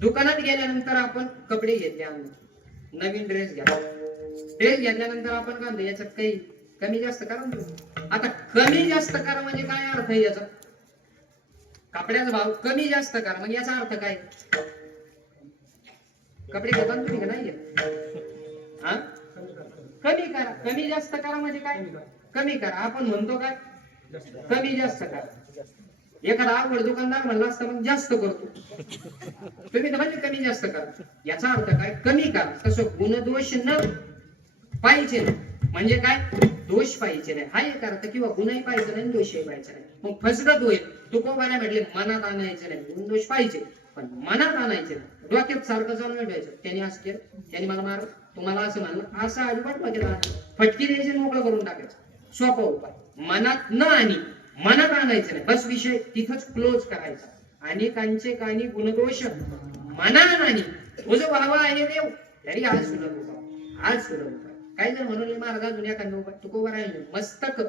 दुकानात गेल्यानंतर आपण कपडे घेतले आम्ही नवीन ड्रेस घेतल्यानंतर आपण काय म्हणतो याच्यात काही कमी जास्त करा ना. आता कमी जास्त करा म्हणजे काय अर्थ आहे याचा कपड्याचा भाव कमी जास्त करा म्हणजे याचा अर्थ काय कपडे घेता ना तुम्ही का नाही घेत? हा कमी करा कमी जास्त करा म्हणजे काय कमी करा आपण म्हणतो काय कमी जास्त करा एखादा आवड दुकानदार म्हणला असता मग जास्त करतो तुम्ही तर म्हणजे कमी जास्त करा याचा अर्थ काय कमी करा तसं गुणदोष न पाहिजे म्हणजे काय दोष पाहिजे नाही हा एक अर्थ किंवा गुणही पाहिजे नाही दोषही पाहिजे नाही मग फसगत होईल तू कोणाला म्हटले मनात आणायचे नाही गुण दोष पाहिजे पण मनात आणायचे नाही डोक्यात सारखं जाऊन ठेवायचं त्यांनी असं केलं त्यांनी मला मार तुम्हाला असं म्हणलं असं अजिबात डोक्यात फटकी द्यायची मोकळं करून टाकायचं सोपा उपाय मनात न आणि मनात आणायचं नाही बस विषय तिथंच क्लोज करायचा अनेकांचे कानी गुणदोष मनात आणि तुझं व्हावा आहे देव तरी आज सुलभ उपाय आज सुलभ उपाय काय जर म्हणून महाराज जुन्या कांदा उपाय तुकोबर आहे मस्तक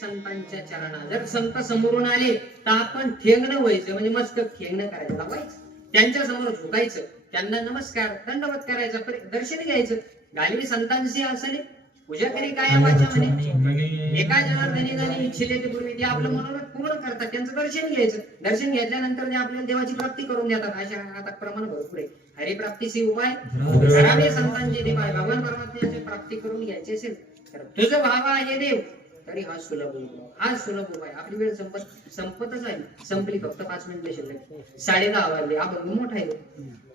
संतांच्या चरणा जर संत समोरून आले तर आपण ठेंगणं व्हायचं म्हणजे मस्तक ठेंगणं करायचं लावायचं त्यांच्या समोर झुकायचं त्यांना नमस्कार दंडवत करायचा दर्शन घ्यायचं गाली संतांशी असले पूजा करी काय वाचा म्हणे एका जनार्दनी जणी इच्छिले ते पूर्वी ते आपलं मनोरथ पूर्ण करतात त्यांचं दर्शन घ्यायचं दर्शन घेतल्यानंतर ते आपल्याला देवाची प्राप्ती करून देतात अशा आता प्रमाण भरपूर आहे हरिप्राप्तीचे उपाय करावे संतांचे ते पाय भगवान परमात्म्याची प्राप्ती करून घ्यायची असेल तर तुझं भावा आहे देव तरी हा सुलभ उपाय आपली वेळ संपतच आहे संपली फक्त 5 मिनिटं शिल्लक 10:30 वाजले आपण मोठा आहे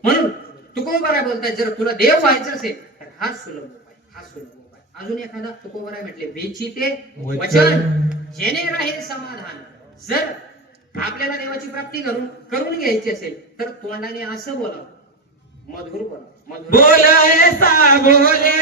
म्हणून तुकोबर आहे बोलताय जर तुला देव व्हायचं असेल तर हा सुलभ उपाय अजून एखादा तुकोबर आहे म्हटले बेचिते वचन जेणे राहील समाधान जर आपल्याला देवाची प्राप्ती करून घ्यायची असेल तर तोंडाने असं बोला मधुर बोला ऐसा बोले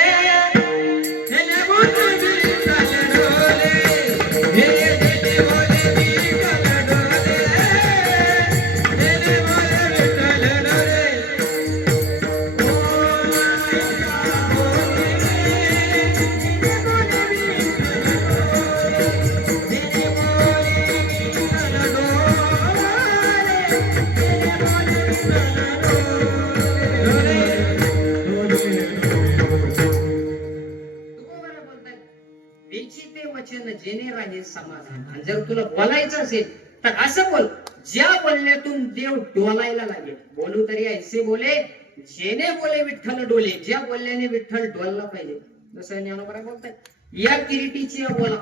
जेणे राहील समाधान आणि जर तुला बोलायचं असेल तर असं बोल ज्या बोलण्यातून देव डोलायला लागेल बोलू तरी ऐसे बोले जेणे बोले विठ्ठल डोले ज्या बोलल्याने विठ्ठल डोलला पाहिजे जसं ज्ञानोबा बोलतात या किरीटीची बोला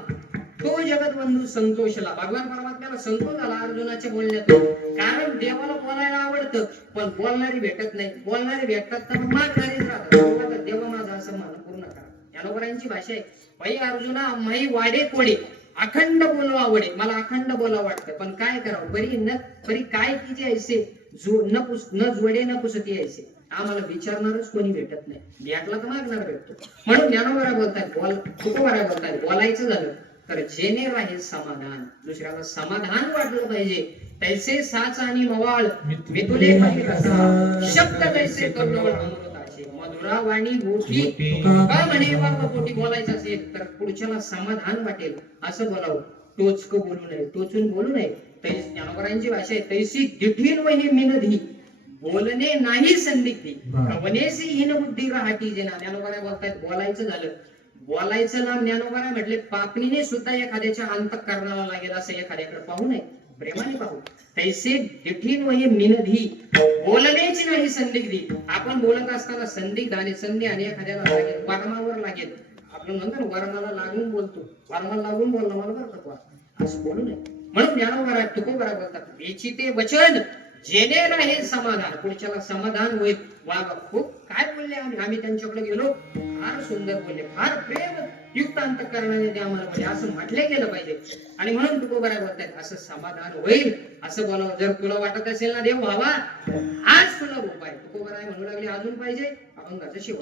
तो जगतबंधू संतोषला भगवान परमात्म्याला संतोष झाला अर्जुनाच्या बोलण्यातून कारण देवाला बोलायला आवडतं पण बोलणारी भेटत नाही बोलणारी भेटतात तर मागणारीच राहतात देवा माझा असं म्हणणं पूर्ण करा ज्ञानोबरांची भाषा आहे बाई अर्जुना माई वाडे कोडे अखंड बोलू आवडे मला अखंड बोला वाटतं पण काय करावं परी काय किती ऐसे न जोडे न पुसती ऐसे आम्हाला विचारणारच कोणी भेटत नाही, भेटला तर मागणार भेटतो. म्हणून ज्ञानोबा बोलतात, तुकोबा बोलतात, बोलायचं झालं तर जेणे राहे समाधान, दुसऱ्याला समाधान वाटलं पाहिजे. तैसे साच आणि मवाळ मितुले पाहि रसा, शब्द तैसे कल्लोळ अमृताचे, मधुरा वाणी गोठी. का म्हणे बाबा पोटी बोलायचं असेल तर पुढच्याला समाधान वाटेल असं बोलावं, टोचकं बोलू नये, टोचून बोलू नये. ज्ञानोबरांची भाषा आहे, तैसी दिठील वही मिनधी, बोलणे नाही संदिग्धी, कवनेसी हीन बुद्धी राहती जेना. ज्ञानोबा बोलतायत, बोलायचं झालं, बोलायचं ना ज्ञानोबा म्हटले पापणीने सुद्धा एखाद्याच्या अंतःकरणाला लागेल असं एखाद्याकडे पाहू नये, प्रेमाने पाहू. तैसे दिठील वही मिनधी, बोलण्याची नाही संदिग्धी. आपण बोलत असताना संदिग्ध आणि संधी आणि एखाद्याला लागेल, वर्मावर लागेल. आपण म्हणतो ना, वर्माला लागून बोलतो, वर्माला लागून बोलणं मला बरं का, असं बोलू नये. म्हणून ज्ञानोबा तुकोबा बोलतात, याची ते वचन जेणे राहे समाधान, पुढच्याला समाधान होईल. वा खूप काय बोलले आम्ही त्यांच्याकडे गेलो, फार सुंदर बोलले, फार प्रेम युक्त अंतःकरणाने ते आम्हाला बोलले असं म्हटले गेलं पाहिजे. आणि म्हणून तुकोबा बोलतात, असं समाधान होईल असं बोलावं. जर तुला वाटत असेल ना देव व्हावा, आज तुला उपाय. तुकोबा म्हणू लागले अजून पाहिजे, अभंगाचं शिव.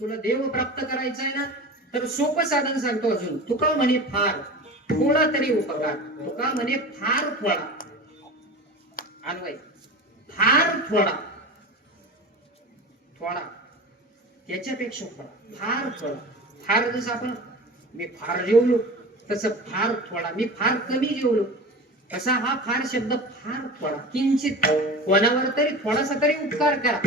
तुला देव प्राप्त करायचा आहे ना तर सोपं साधन सांगतो अजून. तुका म्हणे फार थोडा तरी उपकार, तुका म्हणे फार थोडा अन्वय, फार थोडा, थोडा त्याच्यापेक्षा थोडा, फार थोडा. फार जसं आपण मी फार जेवलो तसं फार थोडा, मी फार कमी जेवलो तसा हा फार शब्द फार थोडा. किंचित कोणावर तरी थोडासा तरी उपकार करा,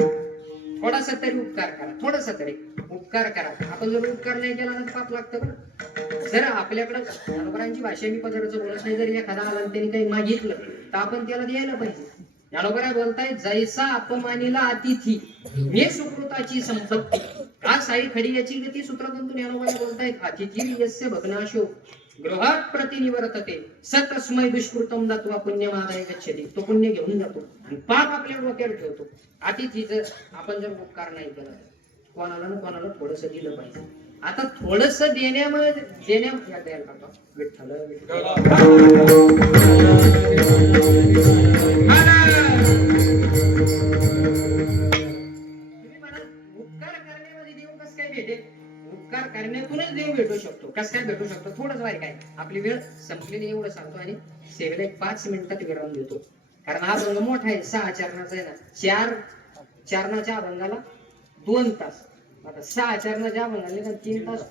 थोडासा तरी उपकार करा, थोडासा तरी उपकार करा. आपण जर उपकार नाही केला ना पाप लागतं बरं. जर आपल्याकडं ज्ञानोबरांची भाषा मी पदार्थ बोलत नाही, जर एखादा आला आणि त्यांनी काही मागितलं तर आपण त्याला द्यायला पाहिजे. ज्ञानोबरा बोलताय जैसा अपमानीला अतिथी मी सुकृताची संपत्ती. आज साई खडी याची गती सूत्रातून ज्ञानोबरा बोलतायत अतिथी यस्य भग्नाशो गृहात प्रतिनिवर्तते सतस्मै दुष्कृतम दत्वा पुण्यमादाय गच्छति. तो पुण्य घेऊन जातो आणि पाप आपल्या डोक्यावर ठेवतो. अतिथीचं आपण जर उपकार नाही केला कोणाला ना कोणाला थोडस दिलं पाहिजे. आता थोडस देण्यामुळे या द्यायला लागतो. विठ्ठल तुम्ही म्हणा उपकार करण्यामध्ये देव कसं काय भेटेल? उपकार करण्यातूनच देव भेटू शकतो. कसं काय भेटू शकतो? थोडंच वाईट काय. आपली वेळ संपलेली एवढं सांगतो आणि सेवेला एक 5 मिनिटात विराम देतो. कारण हा अभंग मोठा आहे. 6 चरणाचा आहे ना. 4 चरणाच्या अभंगाला 2 तास. आता 6 चरणाच्या अभंगाला 3 तास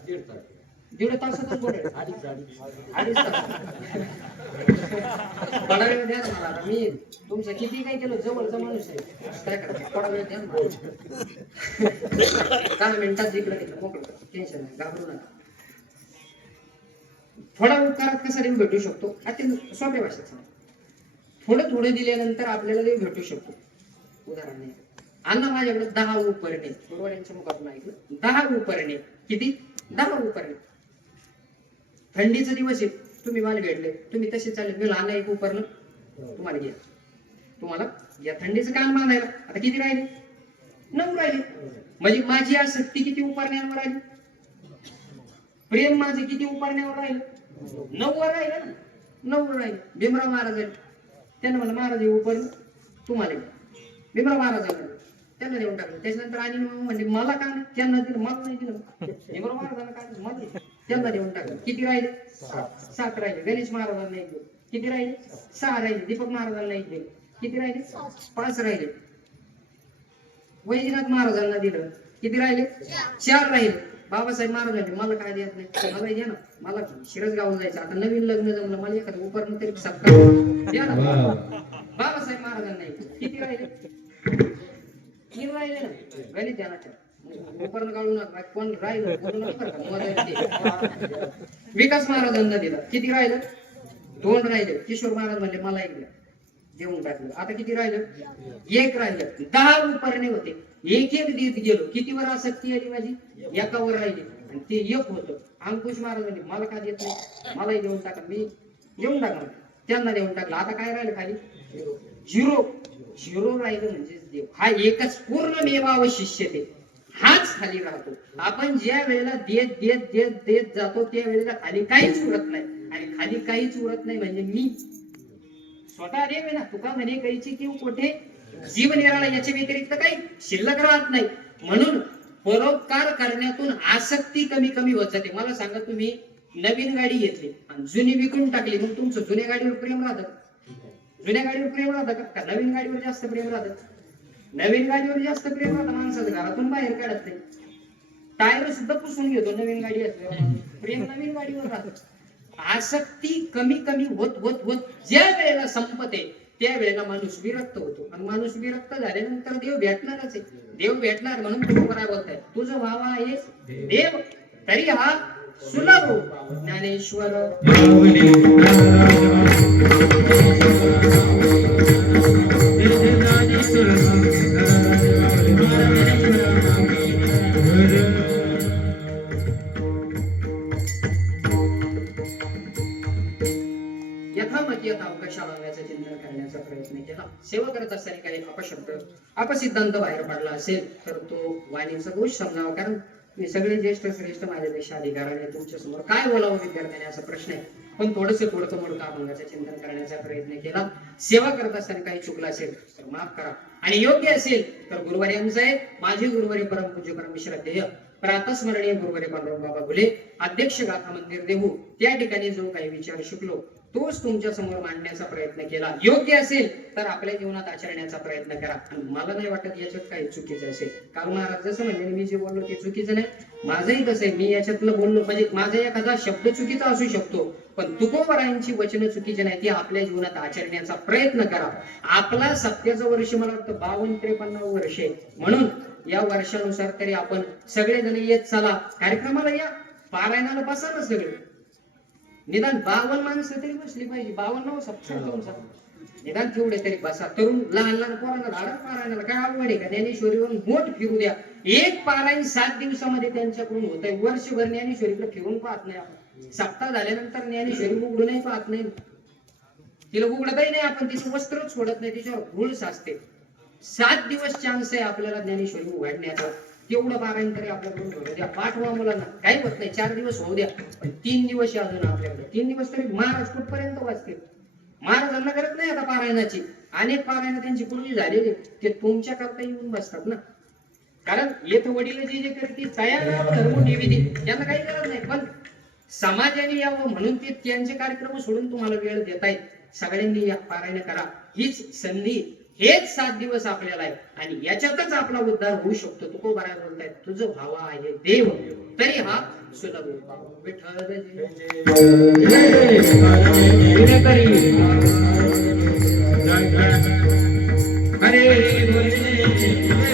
1.5 तासातच बोलेल. 2.5 तास थोडा वेळ द्या ना मला. आता मी तुमचं किती काय केलं जवळचा माणूस आहे. काय करायचं थोडा वेळ द्या ना मला. 10 मिनिटात जिंकलं तिकडं मोकळं. टेन्शन नाही, घाबरू नका. थोडा उपकारात कसा देव भेटू शकतो? अत्यंत सोप्या भाषेत सांग. थोडं थोडं दिल्यानंतर आपल्याला देव भेटू शकतो. उदाहरण आहे, अण्णा माझ्याकडे 10 उपरणे. बरोबर, यांच्या मुखातून ऐकलं. 10 उपरणे. किती? 10 उपरणे. थंडीचा दिवस आहे, तुम्ही मला भेटले, तुम्ही तसे चालले, मी लहान एक उपरणं तुम्हाला घ्या. तुम्हाला या थंडीचं काम बांधायला आता किती राहिले? 9 राहिले. म्हणजे माझी आसक्ती किती उपरण्यावर राहिली? प्रेम माझे किती उपरण्यावर राहिले? 9 वर राहिले ना. 9 वर राहिले. भीमराव महाराज त्यांना मला महाराज उपरण तुम्हाला घ्या. भीमराव महाराज त्यांना देऊन टाकलं. त्याच्यानंतर आणि म्हणजे मला का नाही? त्यांना दिलं, मला नाही दिलं. भीमराव महाराजांना काय मला दिलं, त्यांना देऊन टाकलं. किती राहिले? 7 राहिले. गणेश महाराजांना एक दिलं. किती राहिले? 6 राहिले. दीपक महाराजांना एक दिलं. किती राहिले? 5 राहिले. वैजनाथ महाराजांना दिलं. किती राहिले? 4 राहिले. बाबासाहेब महाराजांनी मला काय देत नाही, मला द्या ना, मला शिरसगावला जायचं, आता नवीन लग्न जमलं, मला एखादं उपरण तरी सत्कार द्या ना. बाबासाहेब महाराजांना किती राहिले? 3 राहिले ना. गणित द्या ना. उपरण काढू नका. कोण राहिलं बोलू नका. विकास महाराजांना दिला. किती राहिलं? 2 राहिले. किशोर महाराज म्हणले मला एक द्या, देऊन टाकलं. आता किती राहिलं? 1 राहिलं. 10 उपरणे होते. एक देत गेलो. कितीवर आसक्ती आली माझी? एकावर राहिली आणि ते 1 होतं. अंकुश महाराज म्हणजे मला का देत नाही, मलाही देऊन टाका. मी देऊन टाकणार, त्यांना देऊन टाकलं. आता काय राहिलं खाली? 0 राहिलं. म्हणजे देव हा एकच पूर्ण मेवावशिष्यते, हाच खाली राहतो. आपण ज्या वेळेला देत देत देत देत जातो त्या वेळेला खाली काहीच उरत नाही. आणि खाली काहीच उरत नाही म्हणजे मी स्वतः देव आहे ना. तुका म्हणे कैची किंवा कोठे जीव निराळा, याच्या व्यतिरिक्त काही शिल्लक राहत नाही. म्हणून परोपकार करण्यातून आसक्ती कमी कमी होत जाते. मला सांगा, तुम्ही नवीन गाडी घेतली आणि जुनी विकून टाकली, मग तुमचं जुन्या गाडीवर प्रेम राहतं? जुन्या गाडीवर प्रेम राहतं का? नवीन गाडीवर जास्त प्रेम राहतं? नवीन गाडीवर जास्त प्रेम राहतं. माणसाचं घरातून बाहेर काढत नाही. टायर सुद्धा पुसून घेतो नवीन गाडी असल्यावर. प्रेम नवीन गाडीवर राहतं. आसक्ती कमी कमी होत होत होत ज्या वेळेला संपते त्या वेळेला माणूस विरक्त होतो. आणि माणूस विरक्त झाल्यानंतर देव भेटणारच आहे. देव भेटणार म्हणून तुम्ही काय बोलताय? तुझं व्हावा आहे देव तरी हा सुलभ ज्ञानेश्वर. यथामती अवकाश लावण्याचं चिंतन करण्याचा प्रयत्न केला. सेवा करत असताना काही अपशब्द अपसिद्धांत बाहेर पडला असेल तर तो वाणीचा दोष समजावा. कारण मी सगळे ज्येष्ठ श्रेष्ठ माझ्यापेक्षा अधिकाराने तुमच्या समोर काय बोलावं विद्यार्थ्याने असा प्रश्न आहे. पण थोडंसं मोडकं अभंगाचं चिंतन करण्याचा प्रयत्न केला. सेवा करत असताना काही चुकलं असेल तर माफ करा. आणि योग्य असेल तर गुरुवारी आमचं आहे. माझे गुरुवारी परमपूज्य परमश्रद्धेय प्रातस्मरणीय गुरुवारी पांडुरंग बाबा घुले, अध्यक्ष गाथा मंदिर देहू, त्या ठिकाणी जो काही विचार शिकलो तोच तुमच्या समोर मांडण्याचा प्रयत्न केला. योग्य असेल तर आपल्या जीवनात आचरण्याचा प्रयत्न करा. आणि मला नाही वाटत याच्यात काही चुकीचं असेल. काल महाराज जसं म्हणजे मी जे बोललो ते चुकीचं नाही. माझंही कसं आहे, मी याच्यातलं बोललो म्हणजे माझा एखादा शब्द चुकीचा असू शकतो, पण तुकोबरायांची वचनं चुकीची नाही. ती आपल्या जीवनात आचरण्याचा प्रयत्न करा. आपला सत्याचं वर्ष मला वाटतं 52-53 वर्ष आहे. म्हणून या वर्षानुसार तरी आपण सगळेजण येत चला. कार्यक्रमाला या, पारायणाला बसा ना सगळे. निदान 52 माणसं तरी बसली पाहिजे. 52 सप्ताह निदान तेवढे तरी बसा. तरुण लहान लहान पोरांना धाडा पारायणाला काय आवड आहे का? ज्ञानेश्वरीवरून मोठ फिरू द्या. एक पारायण 7 दिवसामध्ये त्यांच्याकडून होत आहे. वर्षभर ज्ञानेश्वरीकडे फिरून पाहत नाही आपण. सप्ताह झाल्यानंतर ज्ञानेश्वरी उघडूनही पाहत नाही, तिला उघडतही नाही आपण, तिचं वस्त्रच सोडत नाही, तिच्यावर धूळ साचते. 7 दिवस चान्स आहे आपल्याला ज्ञानेश्वरी उघडण्याचा. तेवढं पारायण तरी आपल्याकडून होऊ द्या. पाठवा मुलांना, काही होत नाही, 4 दिवस होऊ द्या, पण 3 दिवस आहे अजून आपल्याकडे. 3 दिवस तरी महाराज कुठपर्यंत वाचतील? महाराजांना करत नाही आता पारायणाची. अनेक पारायण त्यांची पूर्वी झालेली, ते तुमच्या करता येऊन बसतात ना. कारण येथ वडील जे जे करते तयार धर्म निविधी, त्यांना काही गरज नाही, पण समाजाने यावं म्हणून ते त्यांचे कार्यक्रम सोडून तुम्हाला वेळ देत आहेत. सगळ्यांनी या पारायण करा, हीच संधी, हेच 7 दिवस आपल्याला आहे आणि याच्यातच आपला उद्धार होऊ शकतो. तुकोबाराय बोलतायत, तुझं भावा आहे देव तरी हा सुलभ उपाय. विठ्ठल हरे